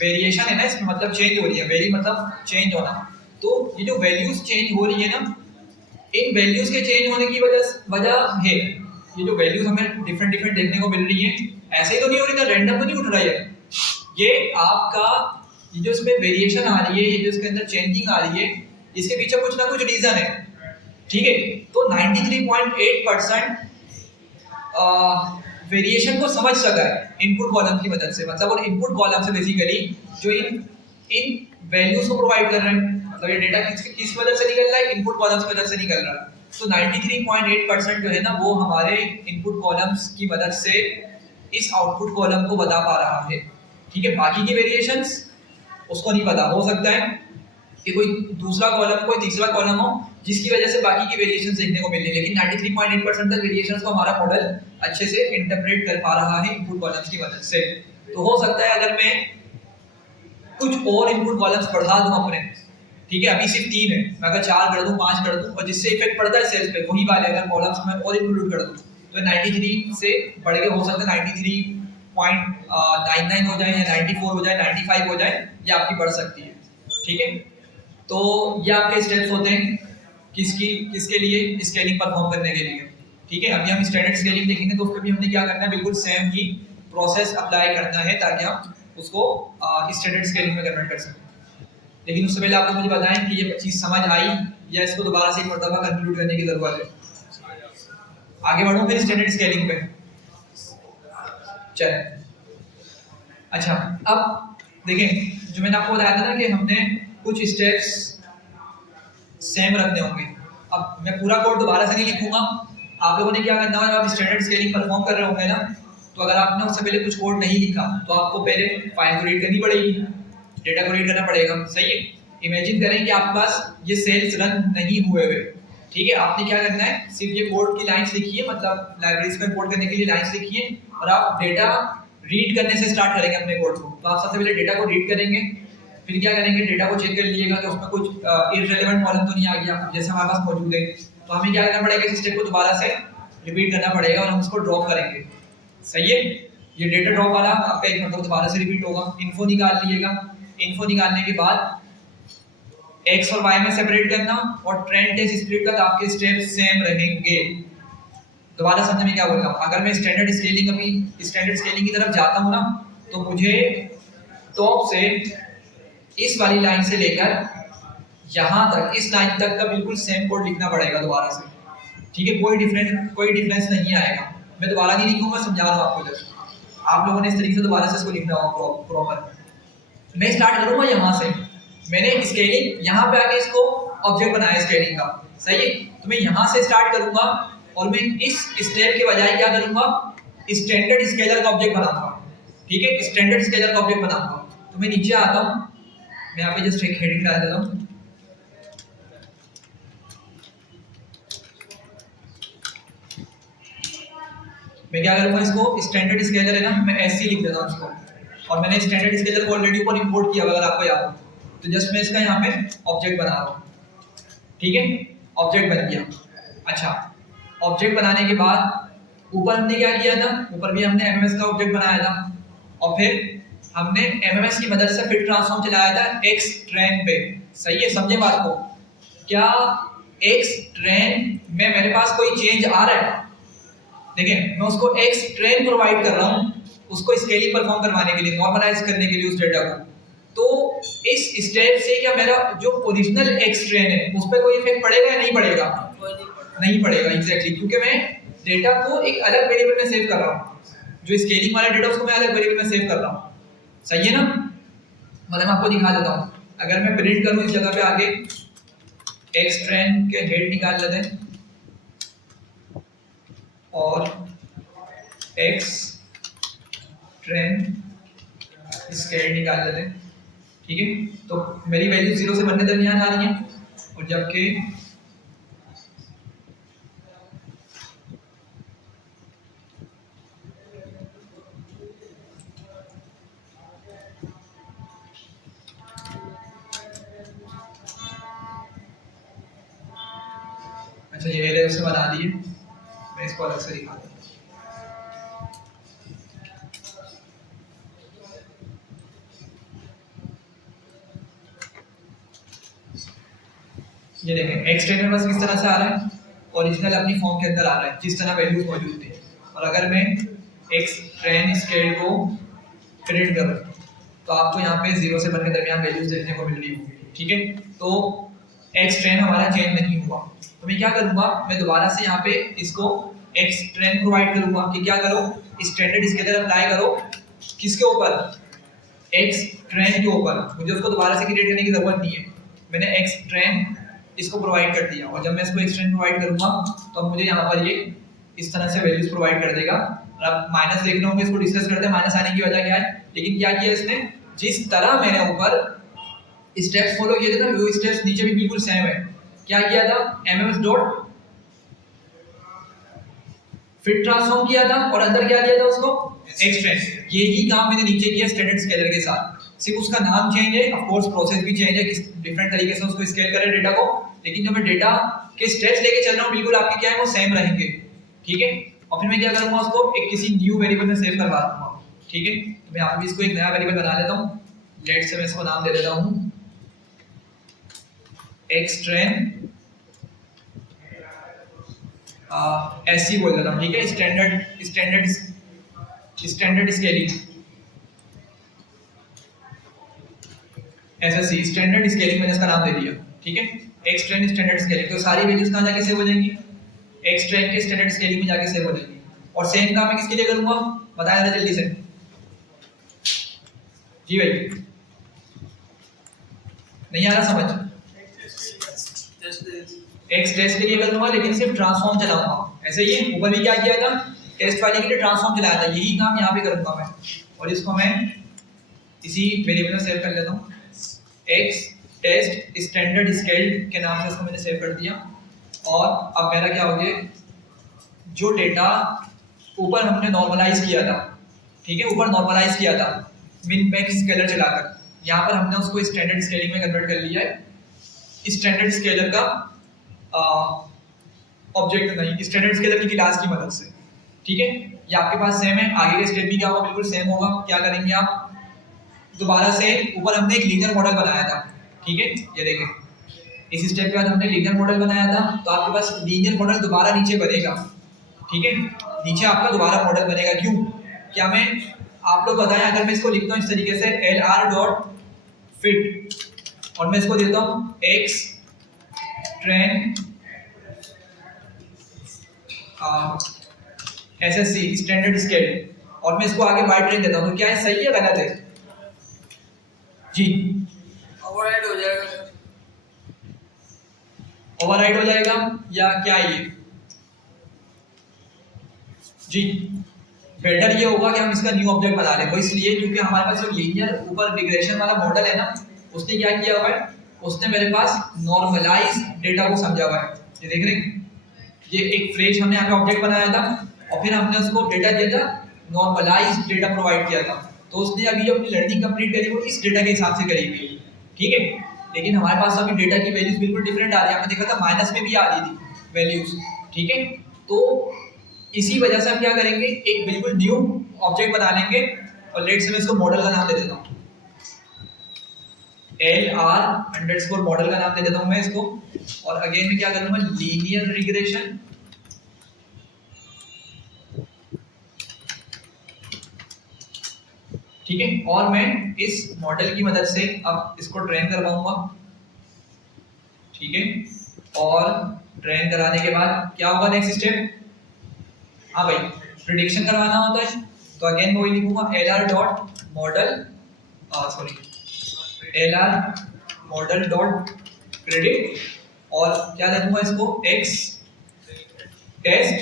वेरिएशन है ना इसमें, मतलब चेंज हो रही है, वेरी मतलब चेंज होना। तो ये जो वैल्यूज चेंज हो रही है ना, इन वैल्यूज के चेंज होने की वजह है, ये जो वैल्यूज हमें डिफरेंट देखने को मिल रही है, ऐसे ही तो नहीं हो रही था, रैंडम तो नहीं उठ रहा है, ये आपका ये जो इसमें वेरिएशन आ रही है, ये जो इसके अंदर चेंजिंग आ रही है, इसके पीछे कुछ ना कुछ रीजन है, ठीक है। तो 93.8% वेरिएशन को समझ सका है इनपुट कॉलम की मदद से, मतलब और इनपुट कॉलम से बेसिकली जो इन वैल्यूज को प्रोवाइड कर रहे हैं, मतलब ये डेटा किस वजह से निकल रहा है, इनपुट कॉलम्स की वजह से निकल रहा है। तो 93.8% जो है ना वो हमारे इनपुट कॉलम्स की मदद से इस आउटपुट कॉलम को बता पा रहा है, ठीक है। बाकी की वेरिएशंस उसको नहीं पता, हो सकता है कि कोई दूसरा कॉलम कोई तीसरा कॉलम हो जिसकी वजह से बाकी की वेरिएशंस देखने को मिल रही है, लेकिन 93.8% तक वेरिएशंस को हमारा मॉडल अच्छे से इंटरप्रेट कर पा रहा है इनपुट कॉलम्स की मदद से। तो हो सकता है अगर मैं कुछ और इनपुट कॉलम्स बढ़ा दूं अपने, ठीक है, अभी सिर्फ 3 है, मैं अगर 4 कर दूं 5 कर दूं और जिससे इफेक्ट पड़ता है सेल्स पे, वही वाले अगर कॉलम्स में और इंक्लूड कर दूं तो 93 से बढ़ के हो सकता है 93.99 हो जाए या 94 हो जाए, 95 हो जाए, ये आपकी बढ़ सकती है, ठीक है। तो ये आपके स्टेप्स होते हैं किसके लिए, स्केलिंग परफॉर्म करने के लिए, ठीक है। अभी हम स्टैंडर्ड स्केलिंग देखेंगे तो उसमें भी हमने क्या करना है, बिल्कुल सेम ही प्रोसेस अप्लाई करना है ताकि हम उसको स्टैंडर्ड स्केलिंग में कन्वर्ट कर सकें। लेकिन उससे पहले आपको मुझे बताएं कि ये चीज़ समझ आई या इसको दोबारा से एक मरतबा कंक्लूड करने की ज़रूरत है। आगे बढ़ूँ फिर स्टैंडर्ड स्केलिंग पे, चलें। अच्छा अब देखें जो मैंने आपको बताया था ना कि हमने कुछ स्टेप्स सेम रखने होंगे। अब मैं पूरा कोड दोबारा से नहीं लिखूंगा, आप लोगों ने क्या करना है, आप स्टैंडर्ड स्केलिंग परफॉर्म कर रहे होंगे ना, तो अगर आपने उससे पहले कुछ कोड नहीं लिखा तो आपको पहले फाइल को रीड करनी पड़ेगी, डेटा को रीड करना पड़ेगा, सही है। इमेजिन करें कि आपके पास ये सेल्स रन नहीं हुए हुए, ठीक है। आपने क्या करना है, सिर्फ ये कोड की लाइंस लिखिए, मतलब लाइब्रेरीज को इंपोर्ट करने के लिए लाइंस लिखिए और आप डेटा रीड करने से स्टार्ट करेंगे अपने कोड को। तो आप सबसे पहले डेटा को रीड करेंगे, फिर क्या करेंगे, डेटा को चेक कर लीजिएगा कि उसमें कुछ इररिलेवेंट कॉलम तो नहीं आ गया जैसे हमारे पास मौजूद है। तो हमें क्या करना पड़ेगा, इस स्टेप को दोबारा से रिपीट करना पड़ेगा और हम उसको ड्रॉप करेंगे, सही है। ये डेटा ड्रॉप वाला आपका एक मतलब दोबारा से रिपीट होगा। इन्फो निकाल लीजिएगा, इन्फो निकालने के बाद एक्स और वाई में सेपरेट करना और ट्रेंड टेस्ट स्प्लिट का आपके स्टेप सेम रहेंगे। दोबारा समझने में क्या बोल रहा हूँ, अगर मैं स्टैंडर्ड स्केलिंग की तरफ जाता हूँ ना तो मुझे टॉप से इस वाली लाइन से लेकर यहाँ तक इस लाइन तक का बिल्कुल सेम कोड लिखना पड़ेगा दोबारा से, ठीक है। कोई डिफरेंस नहीं आएगा। मैं दोबारा नहीं लिखूंगा, समझा रहा हूँ आपको। जब आप लोगों ने इस तरीके से दोबारा से इसको लिखना होगा प्रॉपर। मैं स्टार्ट करूंगा यहाँ से, मैंने स्केलिंग यहाँ पे आके इसको ऑब्जेक्ट बनाया स्केलिंग का, सही है। तो मैं यहाँ से स्टार्ट करूंगा और मैं इस स्टेप के बजाय क्या करूंगा, स्टैंडर्ड स्केलर का ऑब्जेक्ट बनाऊंगा, ठीक है, स्टैंडर्ड स्केलर का ऑब्जेक्ट बनाऊंगा। तो मैं नीचे आता हूँ, मैं यहाँ पे जस्ट एक हेडिंग डाल देता हूँ, मैं क्या करूंगा, इसको स्टैंडर्ड स्केलर है ना, मैं एससी लिख देता हूँ इसको, और मैंने स्टैंडर्ड स्केलर को ऑलरेडी ऊपर इंपोर्ट किया अगर आपको याद हो, तो जस्ट मैं इसका यहाँ पे ऑब्जेक्ट बना रहा हूँ, ठीक है, ऑब्जेक्ट बन गया। अच्छा, ऑब्जेक्ट बनाने के बाद ऊपर हमने क्या किया था, ऊपर भी हमने एमएमएस का ऑब्जेक्ट बनाया था, और फिर हमने एमएमएस की मदद से फिट ट्रांसफॉर्म चलाया था एक्स ट्रेन पे, सही है, समझे बात को। क्या एक्स ट्रेन में मेरे पास कोई चेंज आ रहा है, देखिए मैं उसको एक्स ट्रेन प्रोवाइड कर रहा हूँ उसको स्केलिंग परफॉर्म करवाने के लिए, नॉर्मलाइज करने के लिए उस डेटा को। तो इस स्टेप से क्या मेरा जो ओरिजिनल एक्स ट्रेन है उस पर कोई इफेक्ट पड़ेगा या नहीं पड़ेगा? नहीं पड़ेगा, एग्जैक्टली, क्योंकि मैं डेटा को एक अलग वेरिएबल में सेव कर रहा हूँ, जो स्केलिंग वाला डेटा उसको मैं अलग वेरिएबल में सेव कर रहा हूँ, सही है ना। मतलब मैं आपको दिखा देता हूँ, अगर मैं प्रिंट करूँ इस जगह पे आगे एक्स ट्रेन के हेड निकाल लेते हैं और एक्स ट्रेन स्केल निकाल लेते हैं, ठीक है। तो मेरी वैल्यू 0 से 1 के दरमियान आ रही है, और जबकि अच्छा ये एरे से बना दिए, मैं इसको अलग से दिखा दूँ। ये देखें एक्स ट्रेन बस किस तरह से आ रहा है, ओरिजिनल अपनी फॉर्म के अंदर आ रहा है जिस तरह वैल्यूज मौजूद थी। और अगर मैं एक्स ट्रेन स्केल को प्रिंट करूँ तो आपको यहाँ पे 0 से 1 के दरमियान वैल्यूज देखने को मिल रही होगी, ठीक है। तो एक्स ट्रेन हमारा चेंज नहीं हुआ, तो मैं क्या करूँगा, मैं दोबारा से यहाँ पे इसको एक्स ट्रेन प्रोवाइड करूँगा कि क्या करो, स्टैंडर्ड स्केलर अप्लाई करो किसके ऊपर, एक्स ट्रेन के ऊपर। मुझे उसको दोबारा से क्रिएट करने की जरूरत नहीं है, मैंने एक्स ट्रेन इसको प्रोवाइड कर दिया, और जब मैं इसको एक्सटेंड प्रोवाइड करूंगा तो मुझे यहाँ पर ये इस तरह से वैल्यूज प्रोवाइड कर देगा। और अब माइनस देखने होंगे, इसको डिस्कस करते हैं माइनस आने की वजह क्या है। लेकिन क्या किया इसने, जिस तरह मैंने ऊपर स्टेप्स फॉलो किए थे ना, वो स्टेप्स नीचे भी बिल्कुल सेम है। क्या किया था, एमएमएस डॉट फिट ट्रांसफॉर्म किया था और अंदर क्या दिया था उसको एक्सटेंड। यही काम मैंने नीचे किया स्टैंडर्ड स्केलर के साथ, सिर्फ उसका नाम चेंज है, ऑफ कोर्स प्रोसेस भी चेंज है, किस डिफरेंट तरीके से उसको स्केल करें डेटा को, लेकिन जो मैं डेटा के स्टेप्स लेके चल रहा हूँ बिल्कुल आपके क्या है वो सेम रहेंगे, ठीक है। और फिर मैं क्या करूँगा, उसको एक किसी न्यू वेरिएबल में सेव करवा दूंगा, ठीक है। तो मैं यहाँ पे इसको एक नया वेरिएबल बना लेता हूँ, लेट से मैं इसको नाम दे देता हूँ एक्स ट्रेन ऐसी बोल देता हूँ, ठीक है। Standard scaling SSC standard scaling मैंने इसका नाम दे दिया, ठीक है। एक्स ट्रेन स्टैंडर्ड स्केलिंग, तो सारी वैल्यूज कहाँ जाके सेव हो जाएंगी, एक्स ट्रेन के स्टैंडर्ड स्केलिंग में जाके सेव हो जाएंगी। और सेम काम मैं किसके लिए करूँगा, बताया जरा जल्दी से जी भाई, नहीं आ रहा समझ। एक्स टेस्ट के लिए करूँगा लेकिन सिर्फ ट्रांसफॉर्म चलाऊंगा, ऐसे ही ऊपर भी क्या किया था, टेस्ट वाले के लिए ट्रांसफॉर्म चलाया था, यही काम यहाँ पे करूँगा मैं। और इसको मैं इसी वेरिएबल में सेव कर लेता हूँ, एक्स टेस्ट स्टैंडर्ड स्केल के नाम से इसको मैंने सेव कर दिया। और अब मेरा क्या हो गया, जो डेटा ऊपर हमने नॉर्मलाइज किया था, ठीक है, ऊपर नॉर्मलाइज किया था मिन मैक्स स्केलर चलाकर, यहाँ पर हमने उसको स्टैंडर्ड स्केलिंग में कन्वर्ट कर लिया है। स्टैंडर्ड स्केलर का ऑब्जेक्ट नहीं, स्टैंडर्ड स्केलर की क्लास की मदद से, ठीक है। ये आपके पास सेम है, आगे का स्टेप भी क्या होगा, बिल्कुल सेम होगा। क्या करेंगे आप, दोबारा से ऊपर हमने एक लीनियर मॉडल बनाया था, ठीक है, ये देखें इस स्टेप के बाद हमने लीनियर मॉडल बनाया था, तो आपके पास लीनियर मॉडल दोबारा नीचे बनेगा, ठीक है, नीचे आपका दोबारा मॉडल बनेगा। क्यों, क्या मैं आप लोग बताएं, अगर मैं इसको लिखता हूँ इस तरीके से lr डॉट फिट और मैं इसको देता हूँ x train SSC standard scale, और मैं इसको आगे वाई ट्रेन देता हूँ, तो क्या है, सही है गलत है जी? ओवरराइड हो जाएगा सर। ओवरराइड हो जाएगा या क्या है ये जी? बेटर ये होगा कि हम इसका न्यू ऑब्जेक्ट बना लें, वो इसलिए क्योंकि हमारे पास जो लीनियर ऊपर रिग्रेशन वाला मॉडल है ना, उसने क्या किया हुआ है, उसने मेरे पास नॉर्मलाइज डेटा को समझा हुआ है। ये देख रहे हैं, ये एक फ्रेश हमने यहाँ पे ऑब्जेक्ट बनाया था और फिर हमने उसको डेटा दिया था, नॉर्मलाइज डेटा प्रोवाइड किया था, तो उसने अभी जो अपनी लर्निंग कंप्लीट करी वो इस डेटा के हिसाब से करी हुई है, ठीक है। लेकिन हमारे पास अभी डेटा की वैल्यूज बिल्कुल डिफरेंट आ रही है, हमने देखा था माइनस में भी आ रही थी वैल्यूज, ठीक है। तो इसी वजह से हम क्या करेंगे, एक बिल्कुल न्यू ऑब्जेक्ट बना लेंगे और लेट से मैं इसको मॉडल का नाम दे देता हूँ, LR_ मॉडल का नाम दे देता हूँ मैं इसको। और अगेन मैं क्या करूँगा, लीनियर रिग्रेशन, ठीक है। और मैं इस मॉडल की मदद से अब इसको ट्रेन करवाऊंगा, ठीक है। और ट्रेन कराने के बाद क्या होगा नेक्स्ट स्टेप, हाँ भाई प्रिडिक्शन करवाना होता है, तो अगेन मैं वही लिखूंगा LR मॉडल डॉट प्रेडिक्ट, और क्या दे दूंगा इसको, X test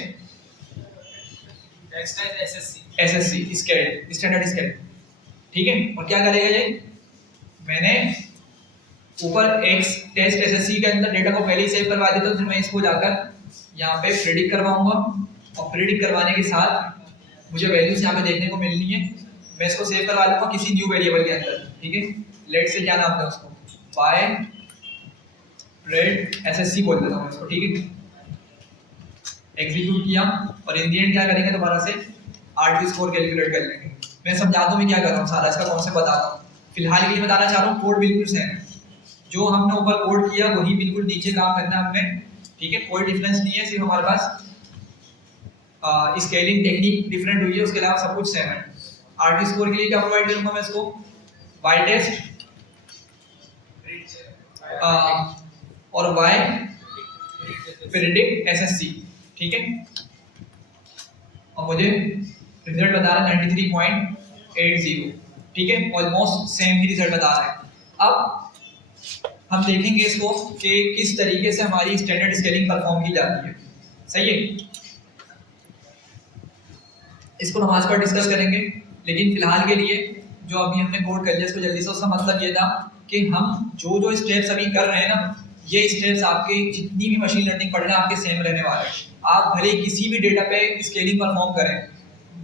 SSC standard scale, ठीक है। और क्या करेगा ये, मैंने ऊपर X टेस्ट SSC के अंदर डेटा को पहले ही सेव करवा देता हूँ, फिर मैं इसको जाकर यहाँ पे प्रेडिक्ट करवाऊंगा और प्रेडिक्ट करवाने के साथ मुझे वैल्यूज यहाँ पे देखने को मिलनी है, मैं इसको सेव करवा लूँगा किसी न्यू वेरिएबल के अंदर, ठीक है। लेट से क्या नाम है उसको, बाय प्रेड SSC बोल देता हूँ इसको, ठीक है। एग्जीक्यूट किया और इन दी एंड क्या करेंगे, दोबारा से RT स्कोर कैलकुलेट कर लेंगे। मैं समझाता हूँ मैं क्या कर रहा हूँ, सारा इसका कॉन्सेप्ट बताता हूँ। फिलहाल के लिए बताना चाह रहा हूँ, कोड बिल्कुल सेम है, जो हमने ऊपर कोड किया वही बिल्कुल नीचे काम करना है हमने, ठीक है। कोई डिफरेंस नहीं है, सिर्फ हमारे पास स्केलिंग टेक्निक डिफरेंट हुई है, उसके अलावा सब कुछ सेम है। RT स्कोर के लिए क्या प्रोवाइड करूँगा मैं इसको, y टेस्ट और y प्रेडिक्ट SSC, ठीक है। और मुझे रिजल्ट बता रहा है 93.80, ठीक है, ऑलमोस्ट सेम ही रिजल्ट बता रहा है। अब हम देखेंगे इसको कि किस तरीके से हमारी स्टैंडर्ड स्केलिंग परफॉर्म की जाती है, सही है। इसको नमाज पर डिस्कस करेंगे, लेकिन फिलहाल के लिए जो अभी हमने कोड कर लिया इसको जल्दी से, उसका मतलब ये था कि हम जो जो स्टेप्स अभी कर रहे हैं ना, ये स्टेप्स आपके जितनी भी मशीन लर्निंग पढ़ रहे हैं आपके सेम रहने वाले हैं। आप भले किसी भी डेटा पे स्केलिंग परफॉर्म करें,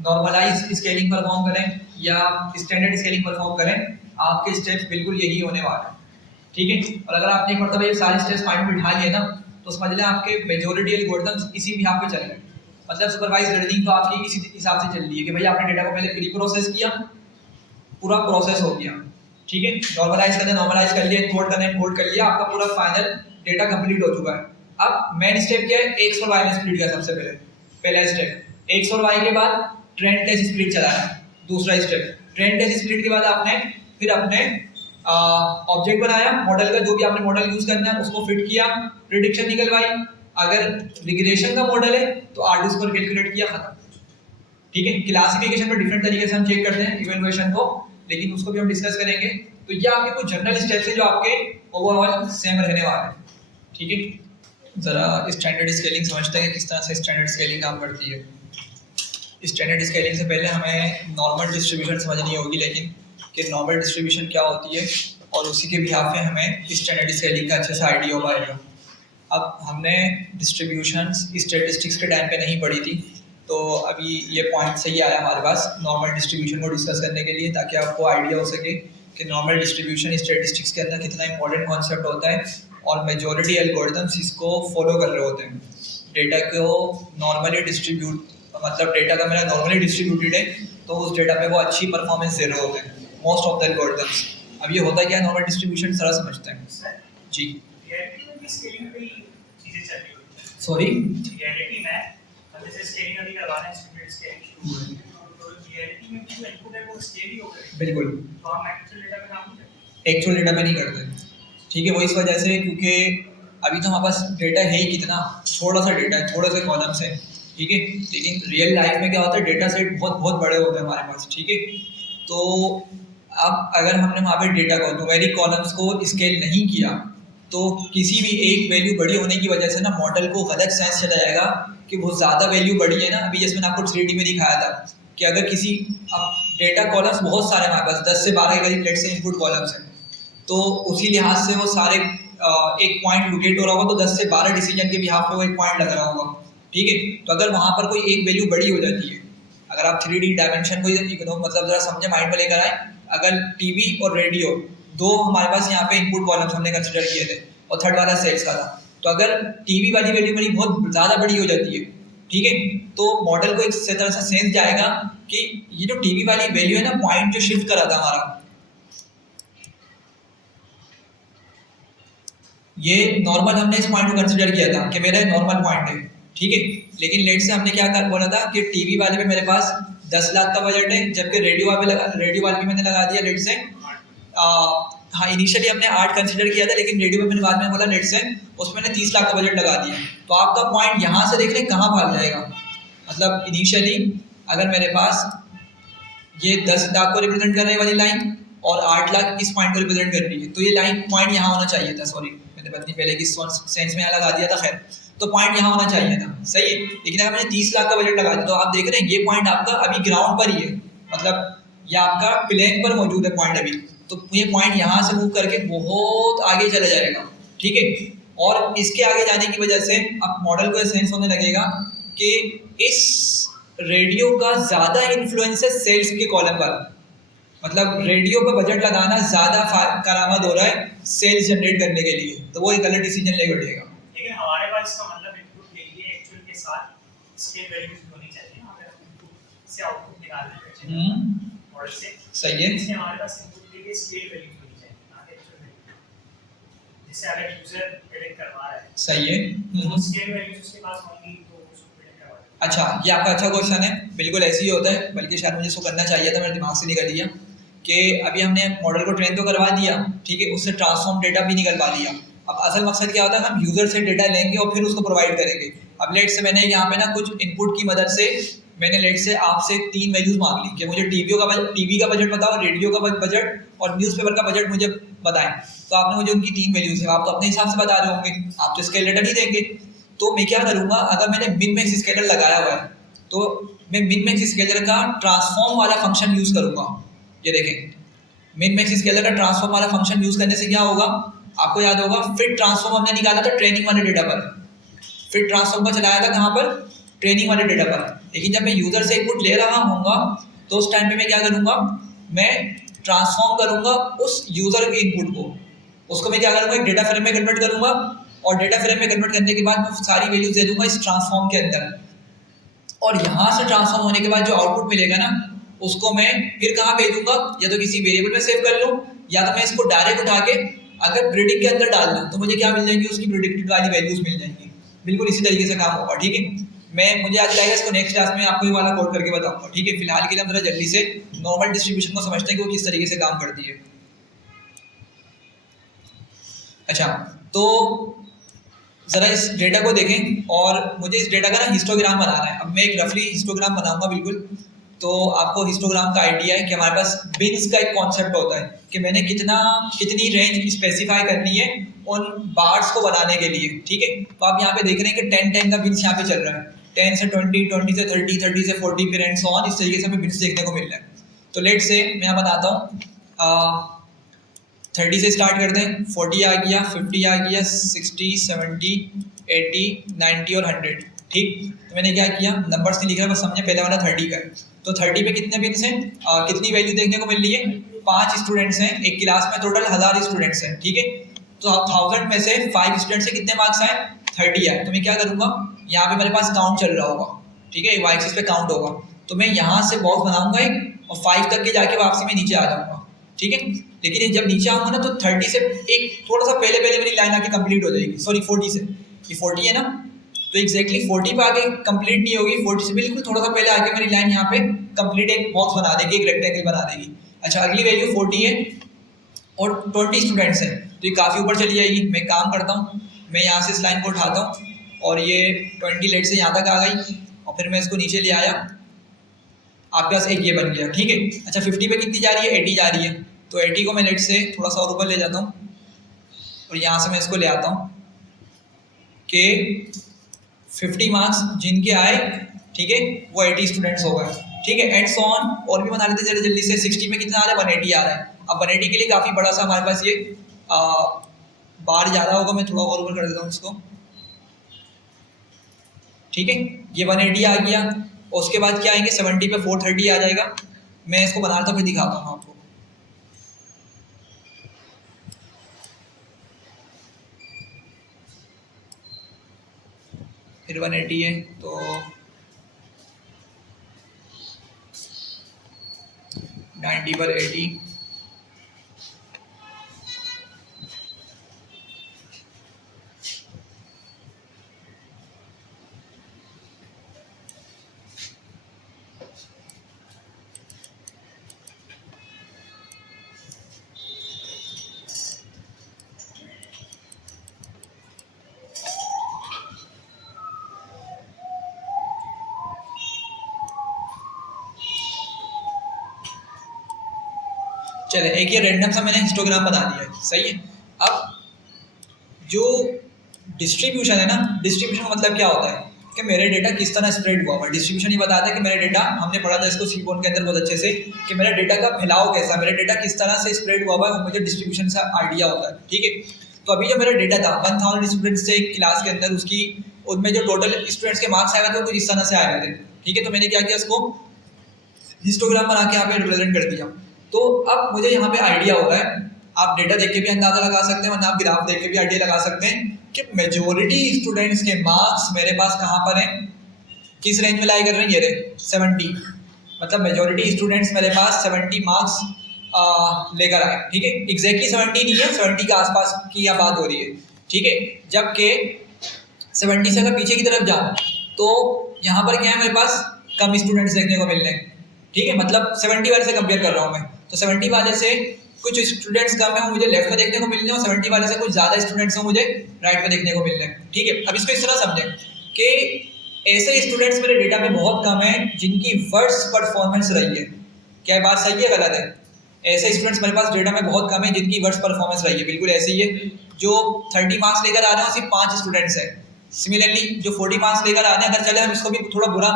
नॉर्मलाइज स्केलिंग परफॉर्म करें या स्टैंडर्ड स्केलिंग परफॉर्म करें, आपके स्टेप्स बिल्कुल यही होने वाले हैं, ठीक है। और अगर आपने एक मरतबा ये सारे स्टेप्स माइंड में बिठा लिए ना, तो समझ लें आपके मेजॉरिटी एल्गोरिथम्स इसी भी पे चल रहे हैं। मतलब सुपरवाइज लर्निंग तो आपकी इसी हिसाब से चल रही है कि भाई आपने डेटा को पहले प्री प्रोसेस किया, पूरा प्रोसेस हो गया, ठीक है। नॉर्मलाइज कर लिया, कोड करना कोड कर लिया, आपका पूरा फाइनल डेटा कंप्लीट हो चुका है। अब मेन स्टेप क्या है, X और Y में स्प्लिट किया सबसे पहला स्टेप X और Y के बाद ट्रेंड टेस्ट स्प्लिट चलाया, दूसरा स्टेप ट्रेंड टेस्ट स्प्लिट के बाद आपने फिर अपने ऑब्जेक्ट बनाया मॉडल का, जो भी आपने मॉडल यूज करना है उसको फिट किया, प्रिडिक्शन निकलवाई। अगर रिग्रेशन का मॉडल है तो RT स्कोर कैलकुलेट किया, खत्म, ठीक है। क्लासिफिकेशन में डिफरेंट तरीके से हम चेक करते हैं इवैल्यूएशन को, लेकिन उसको भी हम डिस्कस करेंगे। तो ये आपके कुछ जनरल स्टेप्स हैं जो आपके ओवरऑल सेम रहने वाले हैं, ठीक है। जरा स्टैंडर्ड स्केलिंग समझते हैं कि किस तरह से स्टैंडर्ड स्केलिंग काम करती है। स्टैंडर्ड स्केलिंग से पहले हमें नॉर्मल डिस्ट्रीब्यूशन समझनी होगी, लेकिन कि नॉर्मल डिस्ट्रीब्यूशन क्या होती है, और उसी के बिहाफ पे हमें स्टैंडर्ड स्केलिंग का अच्छे से आइडिया होगा। अब हमने डिस्ट्रीब्यूशंस स्टैटिस्टिक्स के टाइम पे नहीं पढ़ी थी, तो अभी ये पॉइंट सही आया हमारे पास नॉर्मल डिस्ट्रीब्यूशन को डिस्कस करने के लिए, ताकि आपको आइडिया हो सके कि नॉर्मल डिस्ट्रीब्यूशन स्टैटिस्टिक्स के अंदर कितना इंपॉर्टेंट कॉन्सेप्ट होता है, और मेजॉरिटी एल्गोरिथम्स इसको फॉलो कर रहे होते हैं। डेटा को नॉर्मली डिस्ट्रीब्यूट, मतलब डेटा का मेरा नॉर्मली डिस्ट्रीब्यूटेड है, तो उस डेटा पे वो अच्छी परफॉर्मेंस दे रहे होते हैं मोस्ट ऑफ द एल्गोरिथम्स। अब ये होता क्या है, नॉर्मल डिस्ट्रीब्यूशन सारा समझते हैं जी। स्केलिंग पे चीजें चल रही होती हैं, सॉरी, रियलिटी में हम जैसे स्केलिंग अभी करवाना है, स्टूडेंट स्केलिंग शुरू हुई, तो रियलिटी में जो इनपुट है वो स्केल ही हो गए, बिल्कुल, तो हम एक्चुअल डेटा पे काम नहीं करते, एक्चुअल डेटा पे नहीं करते, ठीक है। वो इस वजह से क्योंकि अभी तो हमारे पास डेटा है ही कितना, थोड़ा सा डेटा है, थोड़े से कॉलम्स हैं, ठीक है। लेकिन रियल लाइफ में क्या होता है, डेटा सेट बहुत बहुत बड़े होते हैं हमारे पास, ठीक है। तो अब अगर हमने वहाँ पे डेटा को न्यूमेरिक कॉलम्स को स्केल नहीं किया तो किसी भी एक वैल्यू बड़ी होने की वजह से ना मॉडल को गलत सेंस चला जाएगा कि बहुत ज़्यादा वैल्यू बड़ी है ना। अभी जैसे मैंने आपको 3D में दिखाया था कि अगर किसी अब डेटा कॉलम्स बहुत सारे हमारे पास 10 से 12 के करीब लेट से इनपुट कॉलम्स हैं, तो उसी लिहाज से वो सारे एक पॉइंट लोकेट हो रहा होगा तो 10 से 12 डिसीजन के बिहाफ पे वो एक पॉइंट लग रहा होगा, ठीक है। तो अगर वहाँ पर कोई एक वैल्यू बड़ी हो जाती है, अगर आप 3D डायमेंशन को मतलब ज़रा समझे माइंड में लेकर आए, अगर टीवी और रेडियो दो हमारे पास यहाँ पे इनपुट कॉलम्स हमने कंसिडर किए थे और थर्ड वाला सेल्स का था, तो अगर टीवी वाली वैल्यू मेरी बहुत ज़्यादा बड़ी हो जाती है, ठीक है, तो मॉडल को इस तरह से सेंस जाएगा कि ये जो टीवी वाली वैल्यू है ना, पॉइंट जो शिफ्ट करा था हमारा, ये नॉर्मल हमने इस पॉइंट को कंसिडर किया था कि मेरा नॉर्मल पॉइंट है, ठीक है। लेकिन लेट से हमने क्या कर बोला था कि टीवी वाले में मेरे पास 10 लाख का बजट है, जबकि रेडियो वाले में मैंने लगा दिया लेट से हाँ इनिशियली हमने 8 कंसिडर किया था, लेकिन रेडियो में मैंने बाद में बोला लेट से उसमें मैंने 30 लाख का बजट लगा दिया। तो आपका पॉइंट यहाँ से देख लें कहाँ भाग जाएगा। मतलब इनिशियली अगर मेरे पास ये 10 लाख को रिप्रेजेंट कर रही वाली लाइन और 8 लाख इस पॉइंट को रिप्रेजेंट कर रही है, तो ये लाइन पॉइंट यहाँ होना चाहिए था। सॉरी मैंने पत्नी पहले की सेंस में यहाँ लगा दिया था, खैर तो पॉइंट यहाँ होना चाहिए था, सही है। लेकिन अगर मैंने 30 लाख का बजट लगा दिया तो आप देख रहे हैं ये पॉइंट आपका अभी ग्राउंड पर ही है, मतलब ये आपका प्लेन पर मौजूद है पॉइंट अभी, तो ये पॉइंट यहाँ से मूव करके बहुत आगे चला जाएगा, ठीक है। और इसके आगे जाने की वजह से अब मॉडल को सेंस होने लगेगा कि इस रेडियो का ज़्यादा इन्फ्लुएंस है सेल्स के कॉलम पर, मतलब रेडियो पर बजट लगाना ज़्यादा करामद हो रहा है सेल्स जनरेट करने के लिए, तो वो एक गलत डिसीजन ले बैठेगा। लेकिन हमारे पास इसका मतलब इनपुट के लिए एक्चुअल के साथ स्केल वैल्यूज होनी चाहिए, अगर हम इनपुट से आउटपुट निकालना चाहते हैं मॉडल से, सही है, इसलिए हमारे पास इनपुट के लिए स्केल वैल्यूज होनी चाहिए ना एक्चुअल वैल्यू, जिससे अगर यूजर प्रेडिक्ट करवा रहा है, सही है, तो स्केल वैल्यूज उसके पास होंगी तो उसको प्रेडिक्ट करवाएगा। अच्छा ये आपका अच्छा क्वेश्चन है, बिल्कुल ऐसे ही होता है, बल्कि शायद मुझे इसको करना चाहिए था, मेरे दिमाग से निकल गया कि अभी हमने मॉडल को ट्रेन तो करवा दिया, ठीक है, उससे ट्रांसफॉर्म डेटा भी निकलवा दिया। अब असल मकसद क्या होता है, हम यूज़र से डेटा लेंगे और फिर उसको प्रोवाइड करेंगे। अब लेट से मैंने यहाँ पे ना कुछ इनपुट की मदद से मैंने लेट से आपसे 3 वैल्यूज़ मांग ली कि मुझे टीवी का बजट बताओ, रेडियो का बजट और न्यूज़पेपर का बजट मुझे बताएं। तो आपने मुझे उनकी 3 वैल्यूज़ है, आप तो अपने हिसाब से बता रहे होंगे, आप तो स्केल डेटा नहीं देंगे। तो मैं क्या करूँगा, अगर मैंने मिन मैक्स स्केलर लगाया हुआ है तो मैं मिन मैक्स स्केलर का ट्रांसफॉर्म वाला फंक्शन यूज़ करूँगा। ये देखें, मिन मैक्स स्केलर का ट्रांसफॉर्म वाला फंक्शन यूज़ करने से क्या होगा, आपको याद होगा फिट ट्रांसफॉर्म हमने निकाला था ट्रेनिंग वाले डेटा पर, फिट ट्रांसफॉर्म का चलाया था कहाँ पर, ट्रेनिंग वाले डेटा पर। लेकिन जब मैं यूज़र से इनपुट ले रहा होऊंगा तो उस टाइम पे मैं क्या करूँगा, मैं ट्रांसफॉर्म करूँगा उस यूज़र के इनपुट को, उसको मैं क्या करूँगा एक डेटा फ्रेम में कन्वर्ट करूँगा और डेटा फ्रेम में कन्वर्ट करने के बाद मैं सारी वैल्यूज दे दूँगा इस ट्रांसफॉर्म के अंदर। और यहाँ से ट्रांसफॉर्म होने के बाद जो आउटपुट मिलेगा ना, उसको मैं फिर कहाँ भेजूंगा, या तो किसी वेरिएबल में सेव कर लूँ या तो मैं इसको डायरेक्ट उठा के अगर प्रिडिक्ट के अंदर डाल दूँ तो मुझे क्या मिल जाएंगी, उसकी प्रिडिक्टेड वाली वैल्यूज मिल जाएंगी। बिल्कुल इसी तरीके से काम होगा, ठीक है। मुझे आज लगेगा इसको नेक्स्ट क्लास में आपको ये वाला कोड करके बताऊंगा, ठीक है। फिलहाल के लिए हम जरा जल्दी से नॉर्मल डिस्ट्रीब्यूशन को समझते हैं कि वो किस तरीके से काम करती है। अच्छा, तो ज़रा इस डेटा को देखें और मुझे इस डेटा का ना हिस्टोग्राम बनाना है। अब मैं एक रफली हिस्टोग्राम बनाऊंगा बिल्कुल, तो आपको हिस्टोग्राम का आइडिया है कि हमारे पास बिन्स का एक कॉन्सेप्ट होता है कि मैंने कितनी रेंज स्पेसिफाई करनी है उन बार्स को बनाने के लिए, ठीक है। तो आप यहाँ पे देख रहे हैं कि 10 का बिन्स यहाँ पे चल रहा है, 10 से 20, 20 से 30, 30 से 40 फिर एंड सो ऑन, इस तरीके से हमें बिन्स देखने को मिल रहा है। तो लेट से मैं यहाँ बताता हूँ, 30 से स्टार्ट कर दें, 40 आ गया, 50 आ गया, 60, 70, 80, 90 और 100, ठीक। तो मैंने क्या किया, नंबर्स नहीं लिख रहा, बस समझे पहले वाला 30 का है। तो 30 पे कितने बिन्स हैं, कितनी वैल्यू देखने को मिल रही है, 5 स्टूडेंट्स हैं, एक क्लास में टोटल 1000 स्टूडेंट्स हैं, ठीक है। तो 1000 में से 5 स्टूडेंट्स से कितने मार्क्स आए, 30 आए। तो मैं क्या करूँगा, यहाँ पे मेरे पास काउंट चल रहा होगा, ठीक है, वाई एक्सिस पे काउंट होगा, तो मैं यहाँ से बॉक्स बनाऊंगा एक और 5 तक के जाके वापसी में नीचे आ जाऊँगा, ठीक है। लेकिन जब नीचे आऊँगा ना तो 30 से एक थोड़ा सा पहले मेरी लाइन आके कंप्लीट हो जाएगी, सॉरी 40 से, ये 40 है ना, तो एग्जैक्टली 40 पे आके कंप्लीट नहीं होगी, 40 से बिल्कुल थोड़ा सा पहले आके मेरी लाइन यहाँ पे कंप्लीट एक बॉक्स बना देगी, एक रेक्टेंगल बना देगी। अच्छा, अगली वैल्यू 40 है और 20 स्टूडेंट्स हैं, तो ये काफ़ी ऊपर चली जाएगी। मैं काम करता हूँ, मैं यहाँ से इस लाइन को उठाता हूँ और ये 20 लेट से यहाँ तक आ गई, और फिर मैं इसको नीचे ले आया, आपके पास एक ये बन गया, ठीक है। अच्छा 50 पे कितनी जा रही है, 80 जा रही है, तो 80 को मैं लेट से थोड़ा सा और ऊपर ले जाता हूँ और यहाँ से मैं इसको ले आता हूँ कि 50 मार्क्स जिनके आए, ठीक है, वो 80 स्टूडेंट्स हो गए, ठीक है, एंड सो ऑन। और भी बना लेते हैं जल्दी से। 60 में कितना आ रहा है, 180 आ रहा है। अब 180 के लिए काफ़ी बड़ा सा हमारे पास ये बार ज़्यादा होगा, मैं थोड़ा और ऊपर कर देता हूँ इसको, ठीक है, ये 180 आ गया। और उसके बाद क्या आएंगे, 70 पे 430 आ जाएगा। मैं इसको बना लेता हूँ फिर दिखाता हूँ आपको। फिर 180 है तो 90 पर 80, चले एक ये रैंडम सा मैंने हिस्टोग्राम बना दिया है, सही है। अब जो डिस्ट्रीब्यूशन है ना, डिस्ट्रीब्यूशन का मतलब क्या होता है कि मेरे डेटा किस तरह स्प्रेड हुआ हुआ है। डिस्ट्रीब्यूशन ये बताता है कि मेरा डेटा, हमने पढ़ा था इसको सीबोन के अंदर बहुत अच्छे से, कि मेरा डेटा का फैलाव कैसा, मेरा डेटा किस तरह से स्प्रेड हुआ हुआ है, मुझे डिस्ट्रीब्यूशन से आइडिया होता है, ठीक है। तो अभी जो मेरा डेटा था 1000 स्टूडेंट्स से क्लास के अंदर, उसकी उनमें जो टोटल स्टूडेंट्स के मार्क्स आए हुए थे वो कुछ इस तरह से आए हुए थे, ठीक है। तो मैंने क्या किया, उसको हिस्टोग्राम बना के यहाँ पे रिप्रेजेंट कर दिया। तो अब मुझे यहाँ पे आइडिया हो रहा है, आप डेटा देख के भी अंदाजा लगा सकते हैं, वरना आप ग्राफ देख के भी आइडिया लगा सकते हैं कि मेजोरिटी स्टूडेंट्स के मार्क्स मेरे पास कहाँ पर हैं, किस रेंज में लाई कर रहे हैं, ये रहे 70, मतलब मेजोरिटी स्टूडेंट्स मेरे पास 70 मार्क्स लेकर आए, ठीक है। एग्जैक्टली 70 नहीं है, 70 के आसपास की यह बात हो रही है, ठीक है। जबकि 70 से अगर पीछे की तरफ जाऊँ तो यहाँ पर क्या है, मेरे पास कम स्टूडेंट्स देखने को मिल रहे हैं, ठीक है। मतलब 70 वाले से कंपेयर कर रहा हूँ मैं, तो 70 वाले से कुछ स्टूडेंट्स कम है, मुझे लेफ्ट में देखने को मिल रहे हैं, और 70 वाले से कुछ ज़्यादा स्टूडेंट्स हैं, मुझे राइट में देखने को मिल रहे हैं, ठीक है। अब इसको इस तरह समझें कि ऐसे स्टूडेंट्स मेरे डेटा में बहुत कम है जिनकी वर्स्ट परफॉर्मेंस रही है। क्या बात सही है गलत है? ऐसे स्टूडेंट्स मेरे पास डेटा में बहुत कम है जिनकी वर्स्ट परफॉर्मेंस रही है, बिल्कुल ऐसे ही है। जो 30 मार्क्स लेकर आ रहे हैं सिर्फ 5 स्टूडेंट्स हैं। सिमिलरली जो 40 मार्क्स लेकर आ रहे हैं, अगर चले हम इसको भी थोड़ा बुरा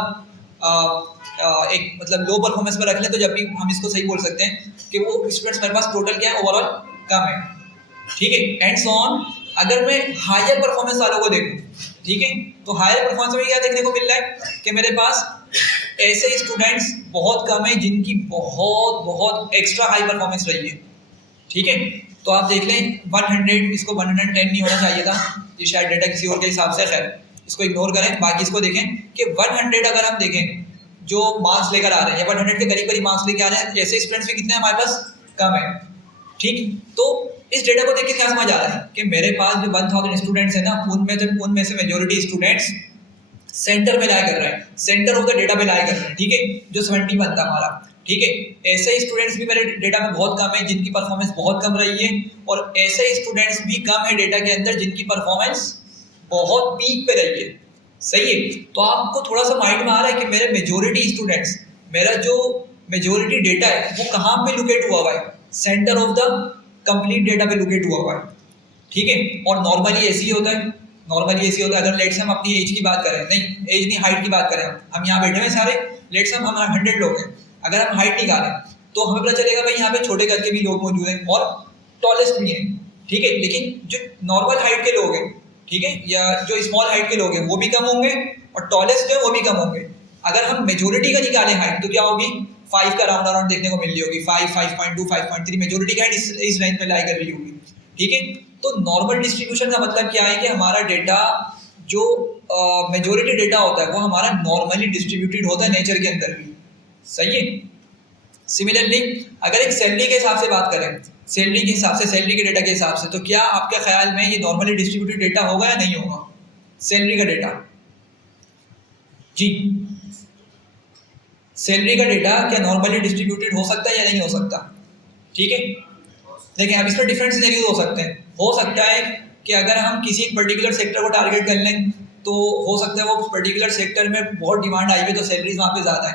एक मतलब लो परफॉर्मेंस में रख लें, तो जब भी हम इसको सही बोल सकते हैं कि वो स्टूडेंट्स मेरे पास टोटल क्या है, ओवरऑल कम है, ठीक है। And so on. अगर मैं हायर परफॉर्मेंस वालों को देखूं, ठीक है, तो हायर परफॉर्मेंस में क्या देखने को मिल रहा है कि मेरे पास ऐसे स्टूडेंट्स बहुत कम है जिनकी बहुत बहुत एक्स्ट्रा हाई परफॉर्मेंस रही है, ठीक है। तो आप देख लें 100, इसको 110 नहीं होना चाहिए था, ये शायद डेटा किसी और के हिसाब से, खैर इसको इग्नोर करें। बाकी इसको देखें कि 100 अगर हम देखें जो मार्क्स लेकर आ रहे हैं, या 100 के करीब करीब मार्क्स लेकर आ रहे हैं, ऐसे स्टूडेंट्स भी कितने हैं हमारे पास, कम है, ठीक। तो इस डेटा को देख के क्या समझ आ रहा है कि मेरे पास जो 1000 स्टूडेंट्स हैं ना, उनमें से मेजोरिटी स्टूडेंट्स सेंटर में लाया कर रहे हैं, सेंटर ऑफ द डेटा में लाया कर रहे हैं, ठीक है, जो 70 बनता है हमारा, ठीक है। ऐसे स्टूडेंट्स भी मेरे डेटा में बहुत कम है जिनकी परफॉर्मेंस बहुत कम रही है, और ऐसे स्टूडेंट्स भी कम है डेटा के अंदर जिनकी परफॉर्मेंस बहुत पीक पे रही है, सही है। तो आपको थोड़ा सा माइंड में आ रहा है कि मेरे मेजोरिटी स्टूडेंट्स, मेरा जो मेजोरिटी डेटा है वो कहाँ पे लोकेट हुआ हुआ है, centre of the complete data पे लोकेट हुआ हुआ है, ठीक है। और नॉर्मली ऐसे ही होता है, नॉर्मली ऐसे होता है। अगर लेट्स हम अपनी एज की बात करें, नहीं एज नहीं हाइट की बात करें, हम यहाँ बैठे हुए सारे, लेट्स हम 100 लोग हैं, अगर हम हाइट निकालें तो हमें पता चलेगा भाई यहाँ पे छोटे करके भी लोग मौजूद हैं और टॉलेस्ट भी हैं, ठीक है। लेकिन जो नॉर्मल हाइट के लोग हैं, ठीक है, या जो स्मॉल हाइट के लोग हैं वो भी कम होंगे, और टॉलेस्ट जो है वो भी कम होंगे। अगर हम मेजोरिटी का निकालें हाइट तो क्या होगी, 5 का राउंड देखने को मिल रही होगी, 5, 5.2, 5.3, मेजोरिटी की हाइट इस रेंज में लाई कर रही होगी, ठीक है। तो नॉर्मल डिस्ट्रीब्यूशन का मतलब क्या है कि हमारा डेटा जो मेजोरिटी डेटा होता है वो हमारा नॉर्मली डिस्ट्रीब्यूटेड होता है नेचर के अंदर भी, सही है। सिमिलरली अगर एक सैलरी के हिसाब से बात करें, सैलरी के हिसाब से, सैलरी के डेटा के हिसाब से, तो क्या आपके ख्याल में ये नॉर्मली डिस्ट्रीब्यूटेड डेटा होगा या नहीं होगा, सैलरी का डेटा? जी, सैलरी का डेटा क्या नॉर्मली डिस्ट्रीब्यूटेड हो सकता है या नहीं हो सकता, ठीक है। देखिए अब इसमें डिफरेंट सिनेरियो हो सकते हैं। हो सकता है कि अगर हम किसी एक पर्टिकुलर सेक्टर को टारगेट कर लें तो हो सकता है वो पर्टिकुलर सेक्टर में बहुत डिमांड आई हुई तो सैलरीज वहाँ पे ज़्यादा है,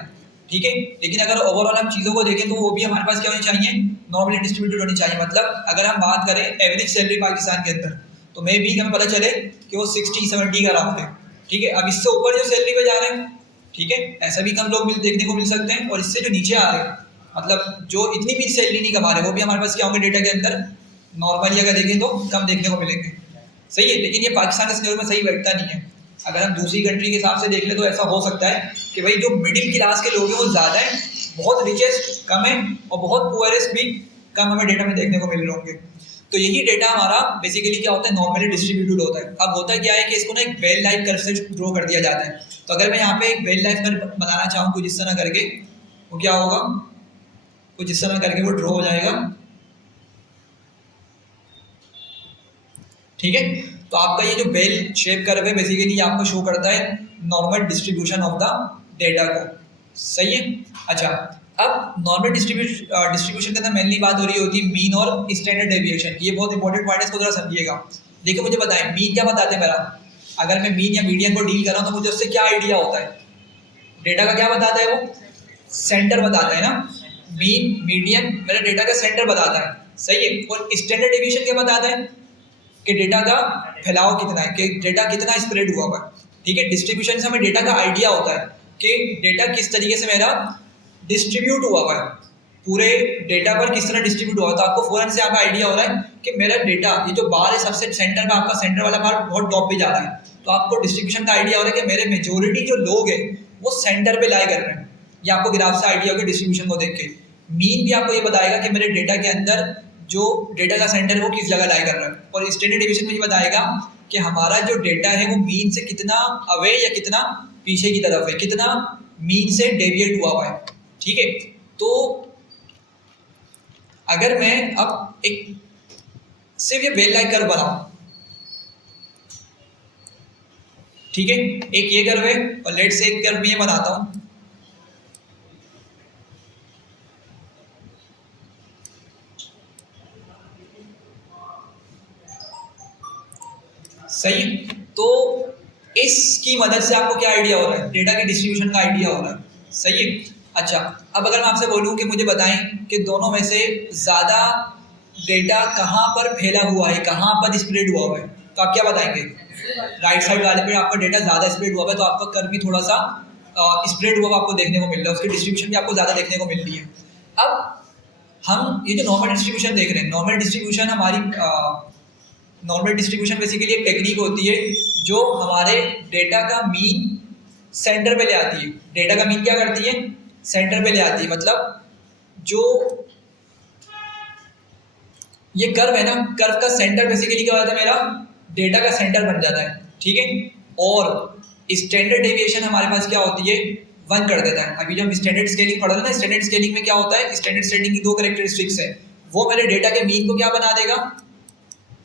ठीक है। लेकिन अगर ओवरऑल हम चीज़ों को देखें तो वो भी हमारे पास क्या होनी चाहिए, नॉर्मली डिस्ट्रीब्यूटेड होनी चाहिए। मतलब अगर हम बात करें एवरेज सैलरी पाकिस्तान के अंदर तो मे भी हमें पता चले कि वो 60-70 का अराउंड है, ठीक है। अब इससे ऊपर जो सैलरी पे जा रहे हैं, ठीक है, ऐसा भी कम लोग देखने को मिल सकते हैं। और इससे जो नीचे आ रहे हैं, मतलब जो इतनी भी सैलरी नहीं कमा रहे, वो भी हमारे पास क्या होंगे डेटा के अंदर नॉर्मली अगर देखें तो कम देखने को मिलेंगे, सही है। लेकिन ये पाकिस्तान के सिनेरियो में सही बैठता नहीं है। अगर हम दूसरी कंट्री के हिसाब से देख ले तो ऐसा हो सकता है कि भाई जो मिडिल क्लास के लोग हैं वो ज़्यादा है, बहुत रिचेस्ट कम है और बहुत पुअरेस्ट भी कम हमें डेटा में देखने को मिल रहे होंगे। तो यही डेटा हमारा बेसिकली क्या होता है, नॉर्मली डिस्ट्रीब्यूटेड होता है। अब होता क्या है कि इसको ना एक बेल लाइफ कर्व से ड्रॉ कर दिया जाता है। तो अगर मैं यहाँ पे एक बेल लाइफ कर्व बनाना चाहूँ कुछ इस तरह करके, वो क्या होगा, कुछ इस तरह करके वो ड्रॉ हो जाएगा, ठीक है। तो आपका ये जो बेल शेप कर्व है बेसिकली ये आपको शो करता है normal distribution of the data को, सही है। अच्छा, अब नॉर्मल डिस्ट्रीब्यूशन के अंदर मेनली बात हो रही होती है मीन और स्टैंडर्ड डेविएशन की। ये बहुत इंपॉर्टेंट पॉइंट है, इसको जरा समझिएगा। देखो मुझे बताएं मीन क्या बताते हैं मेरा, अगर मैं मीन या मीडियन को डील कर रहा हूँ तो मुझे उससे क्या आइडिया होता है, डेटा का क्या बताता है, वो सेंटर बताता है ना। मीन मीडियन मेरा डेटा का सेंटर बताता है, सही है। और स्टैंडर्ड डेविएशन क्या बताता है कि डेटा का फैलाव कितना है, कि डेटा कितना स्प्रेड हुआ है, ठीक है। डिस्ट्रीब्यूशन से हमें डेटा का आइडिया होता है कि डेटा किस तरीके से मेरा डिस्ट्रीब्यूट हुआ है, पूरे डेटा पर किस तरह डिस्ट्रीब्यूट हुआ है। तो आपको फौरन से आपका आइडिया हो रहा है कि मेरा डेटा ये जो बार है सबसे सेंटर में, आपका सेंटर वाला बार बहुत टॉप पे जा रहा है, तो आपको डिस्ट्रीब्यूशन का आइडिया हो रहा है कि मेरे मेजोरिटी जो लोग हैं वो सेंटर पे लाई कर रहे हैं। ये आपको ग्राफ से आइडिया होगा डिस्ट्रीब्यूशन को देख के। मीन भी आपको ये बताएगा कि मेरे डेटा के अंदर जो डेटा का सेंटर है वो किस जगह लाई कर रहा है। और स्टैंडर्ड डेविएशन में ये बताएगा कि हमारा जो डेटा है वो मीन से कितना अवे या कितना पीछे की तरफ है, कितना मीन से डेविएट हुआ है, ठीक है। तो अगर मैं अब एक सिर्फ ये बेल लाइक कर्व बनाऊं, ठीक है, एक ये कर्व है और लेट से एक कर्व ये बनाता हूं, सही। तो इसकी मदद से आपको क्या आइडिया हो रहा है, डेटा के डिस्ट्रीब्यूशन का आइडिया हो रहा है, सही है। अच्छा, अब अगर मैं आपसे बोलूं कि मुझे बताएं कि दोनों में से ज़्यादा डेटा कहाँ पर फैला हुआ है, कहाँ पर स्प्रेड हुआ है, तो आप क्या बताएंगे, राइट साइड वाले पे आपका डेटा ज़्यादा स्प्रेड हुआ है, तो आपका कर्व भी थोड़ा सा स्प्रेड हुआ आपको देखने को मिल रहा है, उसकी डिस्ट्रीब्यूशन भी आपको ज़्यादा देखने को मिल रही है। अब हम ये जो नॉर्मल डिस्ट्रीब्यूशन देख रहे हैं, नॉर्मल डिस्ट्रीब्यूशन हमारी नॉर्मल डिस्ट्रीब्यूशन बेसिकली एक टेक्निक होती है जो हमारे डेटा का मीन सेंटर पे ले आती है। डेटा का मीन क्या करती है, सेंटर पे ले आती है। मतलब जो ये कर्व है ना, कर्व का सेंटर बेसिकली क्या होता है, मेरा डेटा का सेंटर बन जाता है, ठीक है। और स्टैंडर्ड डेविएशन हमारे पास क्या होती है, 1 कर देता है। अभी जब हम स्टैंडर्ड स्केलिंग पढ़ रहे हैं ना, स्टैंडर्ड स्केलिंग में क्या होता है, स्टैंडर्ड स्केलिंग की 2 कैरेक्टरिस्टिक्स है, वो मेरे डेटा के मीन को क्या बना देगा,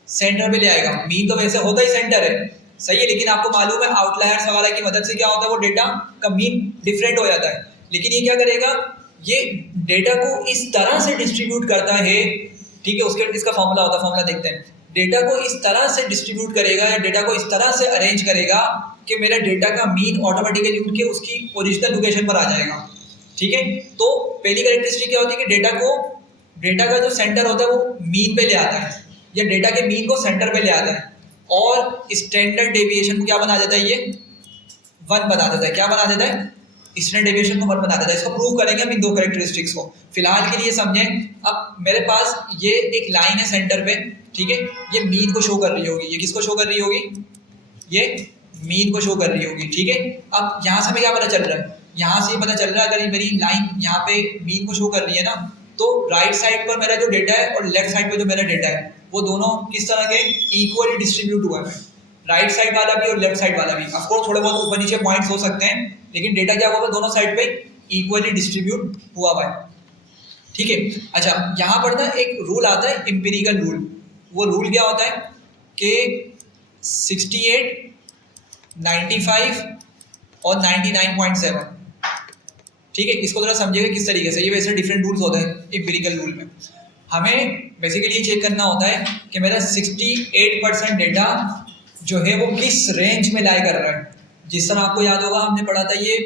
सेंटर पे ले आएगा। मीन तो वैसे होता ही सेंटर है, सही है, लेकिन आपको मालूम है आउटलायर्स वगैरह की मदद से क्या होता है, वो डेटा का मीन डिफरेंट हो जाता है। लेकिन ये क्या करेगा, ये डेटा को इस तरह से डिस्ट्रीब्यूट करता है, ठीक है। उसके इसका फॉर्मूला होता है, फॉर्मूला देखते हैं। डेटा को इस तरह से डिस्ट्रीब्यूट करेगा या डेटा को इस तरह से अरेंज करेगा कि मेरा डेटा का मीन ऑटोमेटिकली उठ के उसकी ओरिजिनल लोकेशन पर आ जाएगा, ठीक है। तो पहली कैरेक्टरिस्टिक क्या होती है कि डेटा का जो सेंटर होता है वो मीन पे ले आता है, या डेटा के मीन को सेंटर पे ले आता है। और स्टैंडर्ड डेविएशन को क्या बना देता है, ये 1 बना देता है। क्या बना देता है, स्टैंडर्ड डेविएशन को 1 बना देता है। इसको प्रूव करेंगे हम इन 2 कैरेक्टरिस्टिक्स को। फिलहाल के लिए समझें, अब मेरे पास ये एक लाइन है सेंटर पे, ठीक है, ये मीन को शो कर रही होगी। ये किसको शो कर रही होगी, ये मीन को शो कर रही होगी, ठीक है। अब यहाँ से हमें क्या पता चल रहा है, यहाँ से ये पता चल रहा है, अगर ये मेरी लाइन यहाँ पे मीन को शो कर रही है ना, तो राइट साइड पर मेरा जो डेटा है और लेफ्ट साइड पर जो मेरा डेटा है वो दोनों किस तरह के इक्वली डिस्ट्रीब्यूट हुआ है, राइट साइड वाला भी और लेफ्ट साइड वाला भी। ऑफ कोर्स थोड़े बहुत ऊपर नीचे पॉइंट्स हो सकते हैं, लेकिन डेटा क्या हुआ है, दोनों साइड पे इक्वली डिस्ट्रीब्यूट हुआ है, ठीक है। अच्छा, यहाँ पर ना एक रूल आता है, एम्पिरिकल रूल। वो रूल क्या होता है कि 68, 95 और 99.7, ठीक है। इसको थोड़ा समझिएगा किस तरीके से, ये वैसे डिफरेंट रूल्स होते हैं एम्पिरिकल रूल में। हमें बेसिकली ये चेक करना होता है कि मेरा 68% डेटा जो है वो किस रेंज में लाई कर रहा है। जिस तरह आपको याद होगा हमने पढ़ा था ये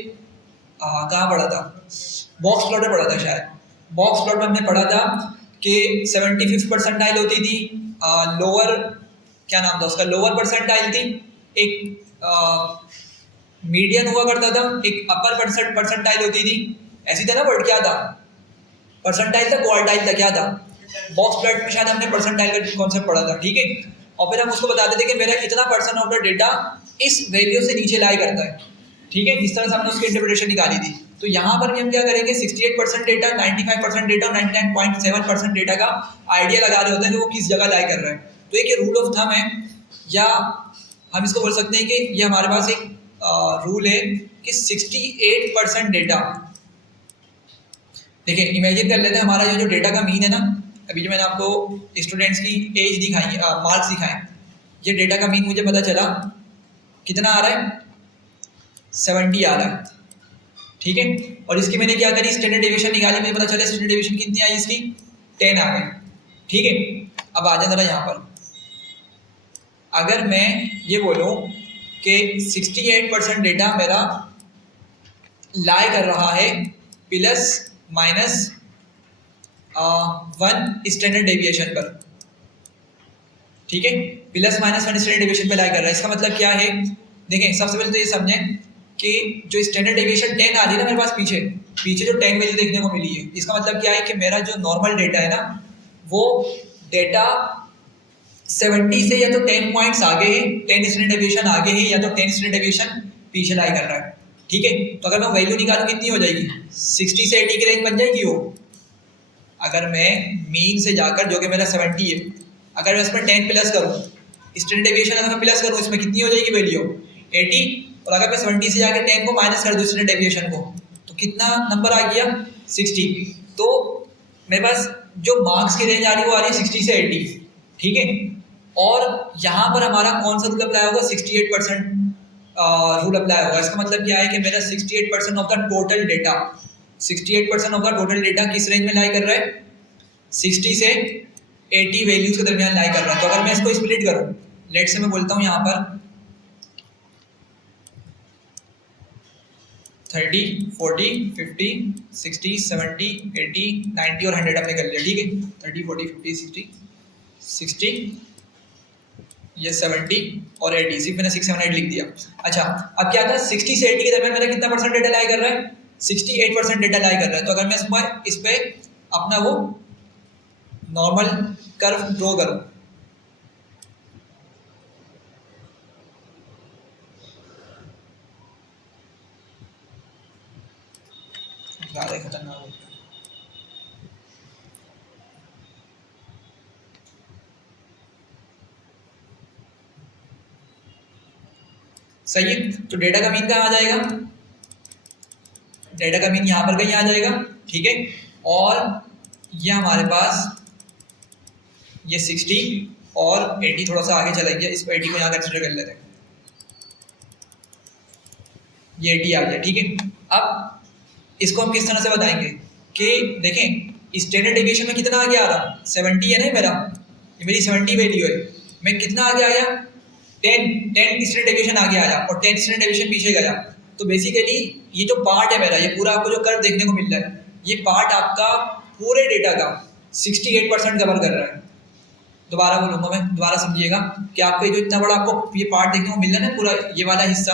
कहाँ पढ़ा था, बॉक्स प्लॉट में पढ़ा था शायद। बॉक्स प्लॉट में हमने पढ़ा था कि 75th परसेंटाइल होती थी, लोअर क्या नाम था उसका, लोअर परसेंटाइल थी, एक मीडियन हुआ करता था, एक अपर परसेंटाइल होती थी, ऐसी था ना वर्ड, क्या था, परसेंटाइल था, क्वार्टाइल था, क्या था। बॉक्स प्लॉट में शायद हमने परसेंटाइल का कॉन्सेप्ट पढ़ा था, ठीक है। और फिर हम उसको बताते थे कि मेरा इतना परसेंट ऑफ द डेटा इस वैल्यू से नीचे लाई करता है, ठीक है। इस तरह से हमने उसकी इंटरप्रिटेशन निकाली थी। तो यहाँ पर भी हम क्या करेंगे, 68% डेटा, 95% डेटा और 99.7% डेटा का आइडिया लगा रहे होते हैं कि वो किस जगह लाई कर रहा है। तो एक ये रूल ऑफ थंब है, या हम इसको बोल सकते हैं कि ये हमारे पास एक रूल है कि 68% डेटा, देखिए इमेजिन कर लेते हैं हमारा जो डेटा का मीन है ना, अभी जो मैंने आपको स्टूडेंट्स की एज दिखाई, मार्क्स दिखाए, ये डेटा का मीन मुझे पता चला कितना आ रहा है, 70 आ रहा है, ठीक है। और इसकी मैंने क्या करी, स्टैंडर्ड डेविएशन निकाली, मुझे पता चला स्टैंडर्ड डेविएशन कितनी आई इसकी, 10 आ गई, ठीक है। अब आ जाए जरा यहाँ पर, अगर मैं ये बोलूँ कि 68% डेटा मेरा लाई कर रहा है प्लस माइनस 1 स्टैंडर्ड डेविएशन पर, ठीक है, प्लस माइनस 1 स्टैंडर्ड डेविएशन पर लाई कर रहा है। इसका मतलब क्या है, देखें सबसे पहले तो ये समझें कि जो स्टैंडर्ड डेविएशन 10 आ रही है ना मेरे पास, पीछे जो 10 वैल्यू देखने को मिली है, इसका मतलब क्या है कि मेरा जो नॉर्मल डेटा है ना, वो डेटा 70 से या तो 10 पॉइंट्स आगे है, 10 स्टैंडर्ड डेविएशन आगे है, या तो 10 स्टैंडर्ड डेविएशन पीछे लाई कर रहा है, ठीक है। तो अगर मैं वैल्यू निकालूं कितनी हो जाएगी, 60 से 80 की रेंज बन जाएगी वो। अगर मैं मीन से जाकर, जो कि मेरा 70 है, अगर मैं इसमें 10 प्लस करूँ, स्टैंडर्ड डेविएशन अगर मैं प्लस करूँ, इसमें कितनी हो जाएगी वैल्यू, 80। और अगर मैं 70 से जाकर 10 को माइनस कर दूँ स्टैंडर्ड डेविएशन को, तो कितना नंबर आ गया, 60। तो मेरे पास जो मार्क्स की रेंज आ रही है वो आ रही है 60 से 80, ठीक है। और यहाँ पर हमारा कौन सा रूल अप्लाई होगा, 68% रूल अप्लाई होगा। इसका मतलब क्या है कि मेरा 68% of the total data, 68% of the total data किस रेंज में लाई कर रहा है, 60 से 80 वैल्यूज के दरमियान लाई कर रहा है। तो अगर मैं इसको स्प्लिट करूँ, लेट से मैं बोलता हूँ यहाँ पर 30, 40, 50, 60, 70, 80, 90 और 100 हमने कर लिया, ठीक है। 30, 40, 50, 60, 60, ये 70 और 80, सिर्फ मैंने 6, 7, 8 लिख दिया। अच्छा, अब क्या था, 60 से 80 के दरमियान मेरा कितना परसेंट डेटा लाई कर रहा है, 68% डेटा लाई कर रहा है। तो अगर मैं इस पे अपना वो नॉर्मल कर्व ड्रॉ करूँ, ज़्यादा खतरनाक हो गया। सही है, तो डेटा का मीन कहाँ आ जाएगा, डेटा का मीन यहाँ पर कहीं आ जाएगा, ठीक है। और ये हमारे पास ये 60 और 80 थोड़ा सा आगे चला गया, इस 80 को यहाँ कंसिडर कर लेते हैं, ये 80 आ गया, ठीक है। अब इसको हम किस तरह से बताएंगे कि देखें स्टैंडर्ड डेविएशन में कितना आगे आ रहा, 70 है ना मेरा, ये मेरी 70 वैल्यू है, मैं कितना आगे आया, 10 स्टैंडर्ड डेविएशन आगे आया और 10 स्टैंडर्ड डेविएशन पीछे गया। तो बेसिकली ये जो पार्ट है मेरा, ये पूरा आपको जो कर्व देखने को मिल रहा है, ये पार्ट आपका पूरे डेटा का 68% कवर कर रहा है। दोबारा बोलूँगा मैं, दोबारा समझिएगा कि आपको ये जो इतना बड़ा आपको ये पार्ट देखने को मिल रहा है ना, पूरा ये वाला हिस्सा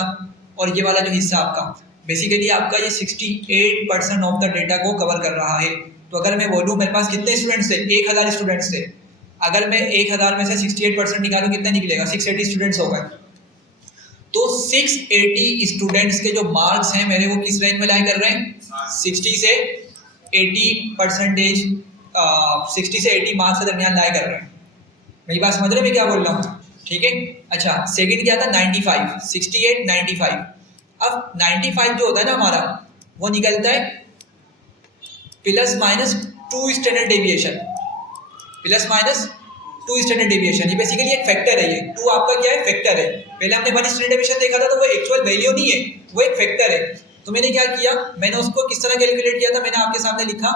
और ये वाला जो हिस्सा आपका, बेसिकली आपका ये 68% ऑफ द डेटा को कवर कर रहा है। तो अगर मैं बोलूँ मेरे पास कितने स्टूडेंट्स थे, 1000 स्टूडेंट्स थे, अगर मैं 1000 में से 68% निकालूँ कितना निकलेगा, 680 स्टूडेंट्स हो गए। तो 680 स्टूडेंट्स के जो मार्क्स हैं मेरे, वो किस रेंज में लाई कर रहे हैं, 60 से 80%, 60 से 80 मार्क्स के दरमियान लाई कर रहे हैं। मेरी बात समझ रहे हैं मैं क्या बोल रहा हूँ, ठीक है। अच्छा, सेकंड क्या था, 95, 68, 95। अब 95 जो होता है ना हमारा, वो निकलता है plus minus 2 standard deviation, plus minus 2 standard deviation. ये बेसिकली एक फैक्टर है, ये 2 आपका क्या है, फैक्टर है। पहले हमने 1 स्टैंडर्ड डेविएशन देखा था, तो वो एक्चुअल वैल्यू नहीं है, वो एक फैक्टर है। तो मैंने क्या किया, मैंने उसको किस तरह कैलकुलेट किया था, मैंने आपके सामने लिखा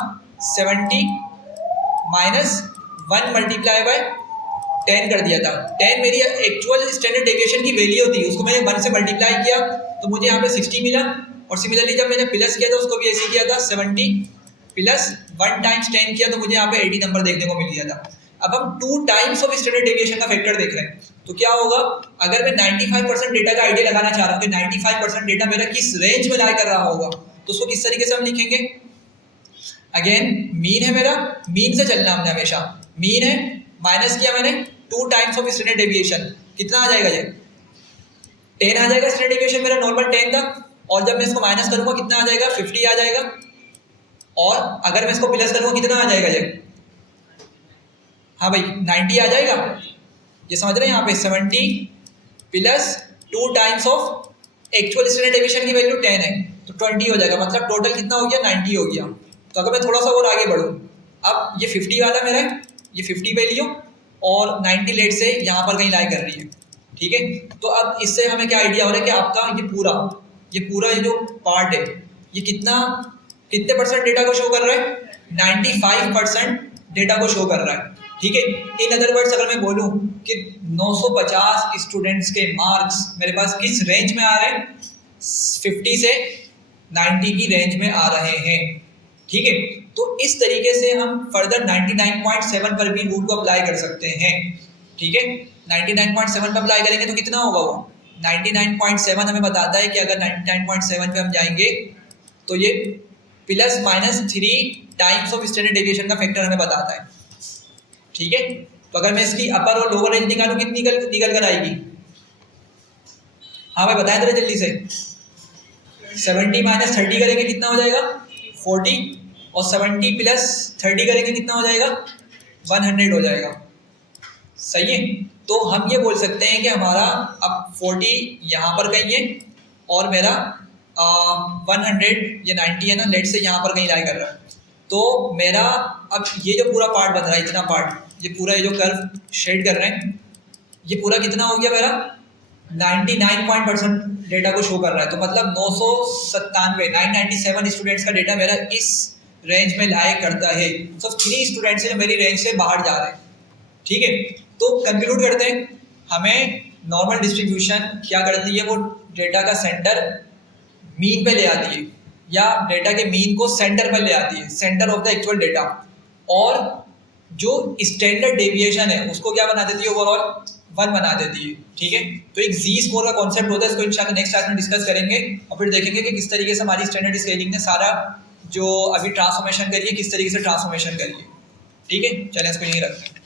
70 माइनस 1 मल्टीप्लाई बाय 10 कर दिया था। 10 मेरी एक्चुअल स्टैंडर्ड डेविएशन की वैल्यू थी, उसको मैंने 1 से मल्टीप्लाई किया तो मुझे यहाँ पे 60 मिला। और सिमिलरली जब मैंने प्लस किया था उसको भी ऐसे किया था, 70 प्लस 1 टाइम्स 10 किया तो मुझे यहाँ पे 80 नंबर देखने को मिल गया था। अब हम 2 टाइम्स ऑफ स्टैंडर्ड डेविएशन का फैक्टर देख रहे हैं, तो क्या होगा अगर मैं 95% डेटा का आइडिया लगाना चाह रहा हूँ कि 95% डेटा मेरा किस रेंज में लाई कर रहा होगा, तो उसको किस तरीके से हम लिखेंगे। अगेन मीन है मेरा, मीन से चलना हमने हमेशा, मीन है माइनस किया मैंने 2 टाइम्स ऑफ स्टैंडर्ड डेविएशन, कितना आ जाएगा ये 10 आ जाएगा। स्टैंडर्ड डेविएशन मेरा नॉर्मल 10 था और जब मैं इसको माइनस करूंगा कितना आ जाएगा 50 आ जाएगा। और अगर मैं इसको प्लस करूंगा कितना आ जाएगा ये, हाँ भाई 90 आ जाएगा। ये समझ रहे हैं यहाँ पे 70 plus 2 times of actual standard deviation की वैल्यू 10 है तो 20 हो जाएगा, मतलब टोटल कितना हो गया 90 हो गया। तो अगर मैं थोड़ा सा और आगे बढ़ूँ, अब ये 50 वाला मेरा है, ये 50 वैल्यू और 90 लेट से यहाँ पर कहीं लाई कर रही है, ठीक है। तो अब इससे हमें क्या आइडिया हो रहा है कि आपका ये पूरा ये जो पार्ट है ये कितने परसेंट डेटा को शो कर रहा है, 95% डेटा को शो कर रहा है, ठीक है। इन अदर वर्ड्स अगर मैं बोलूँ कि 950 स्टूडेंट्स के मार्क्स मेरे पास किस रेंज में आ रहे हैं, 50 से 90 की रेंज में आ रहे हैं, ठीक है। तो इस तरीके से हम फर्दर 99.7 पर भी रूल को अप्लाई कर सकते हैं, ठीक है। 99.7 पर अप्लाई करेंगे तो कितना होगा वो 99.7 हमें बताता है कि अगर 99.7 पे हम जाएंगे तो ये plus minus 3 times of standard deviation का फैक्टर हमें बताता है, ठीक है। तो अगर मैं इसकी अपर और लोअर रेंज निकालूं कितनी निकल कर आएगी, हाँ भाई बताएं जरा जल्दी से। 70 माइनस 30 करेंगे कितना हो जाएगा 40 और 70 प्लस 30 करेंगे कितना हो जाएगा 100 हो जाएगा, सही है। तो हम ये बोल सकते हैं कि हमारा अब 40 यहाँ पर कहीं है और मेरा 100 या 90 है ना, लेट से यहाँ पर कहीं लाई कर रहा है। तो मेरा अब ये जो पूरा पार्ट बन रहा है, इतना पार्ट, ये पूरा ये जो कर्व शेड कर रहे हैं, ये पूरा कितना हो गया मेरा 99% डेटा को शो कर रहा है। तो मतलब 997 स्टूडेंट्स का डेटा मेरा इस रेंज में लाया करता है। सिर्फ 3 स्टूडेंट्स जो मेरी रेंज से बाहर जा रहे हैं, ठीक है। तो कंक्लूड करते हैं, हमें नॉर्मल डिस्ट्रीब्यूशन क्या करती है, वो डेटा का सेंटर मीन पे ले आती है या डेटा के मीन को सेंटर पर ले आती है, centre of the actual data, और जो स्टैंडर्ड डेविएशन है उसको क्या बना देती है, ओवरऑल 1 बना देती है, ठीक है। तो एक जी स्कोर का कॉन्सेप्ट होता है, इसको इंशाल्लाह नेक्स्ट क्लास में डिस्कस करेंगे और फिर देखेंगे कि किस तरीके से हमारी स्टैंडर्ड स्केलिंग ने सारा जो अभी ट्रांसफॉर्मेशन करिए किस तरीके से ट्रांसफॉर्मेशन करिए, ठीक है। चलें इसको यहीं रखते हैं।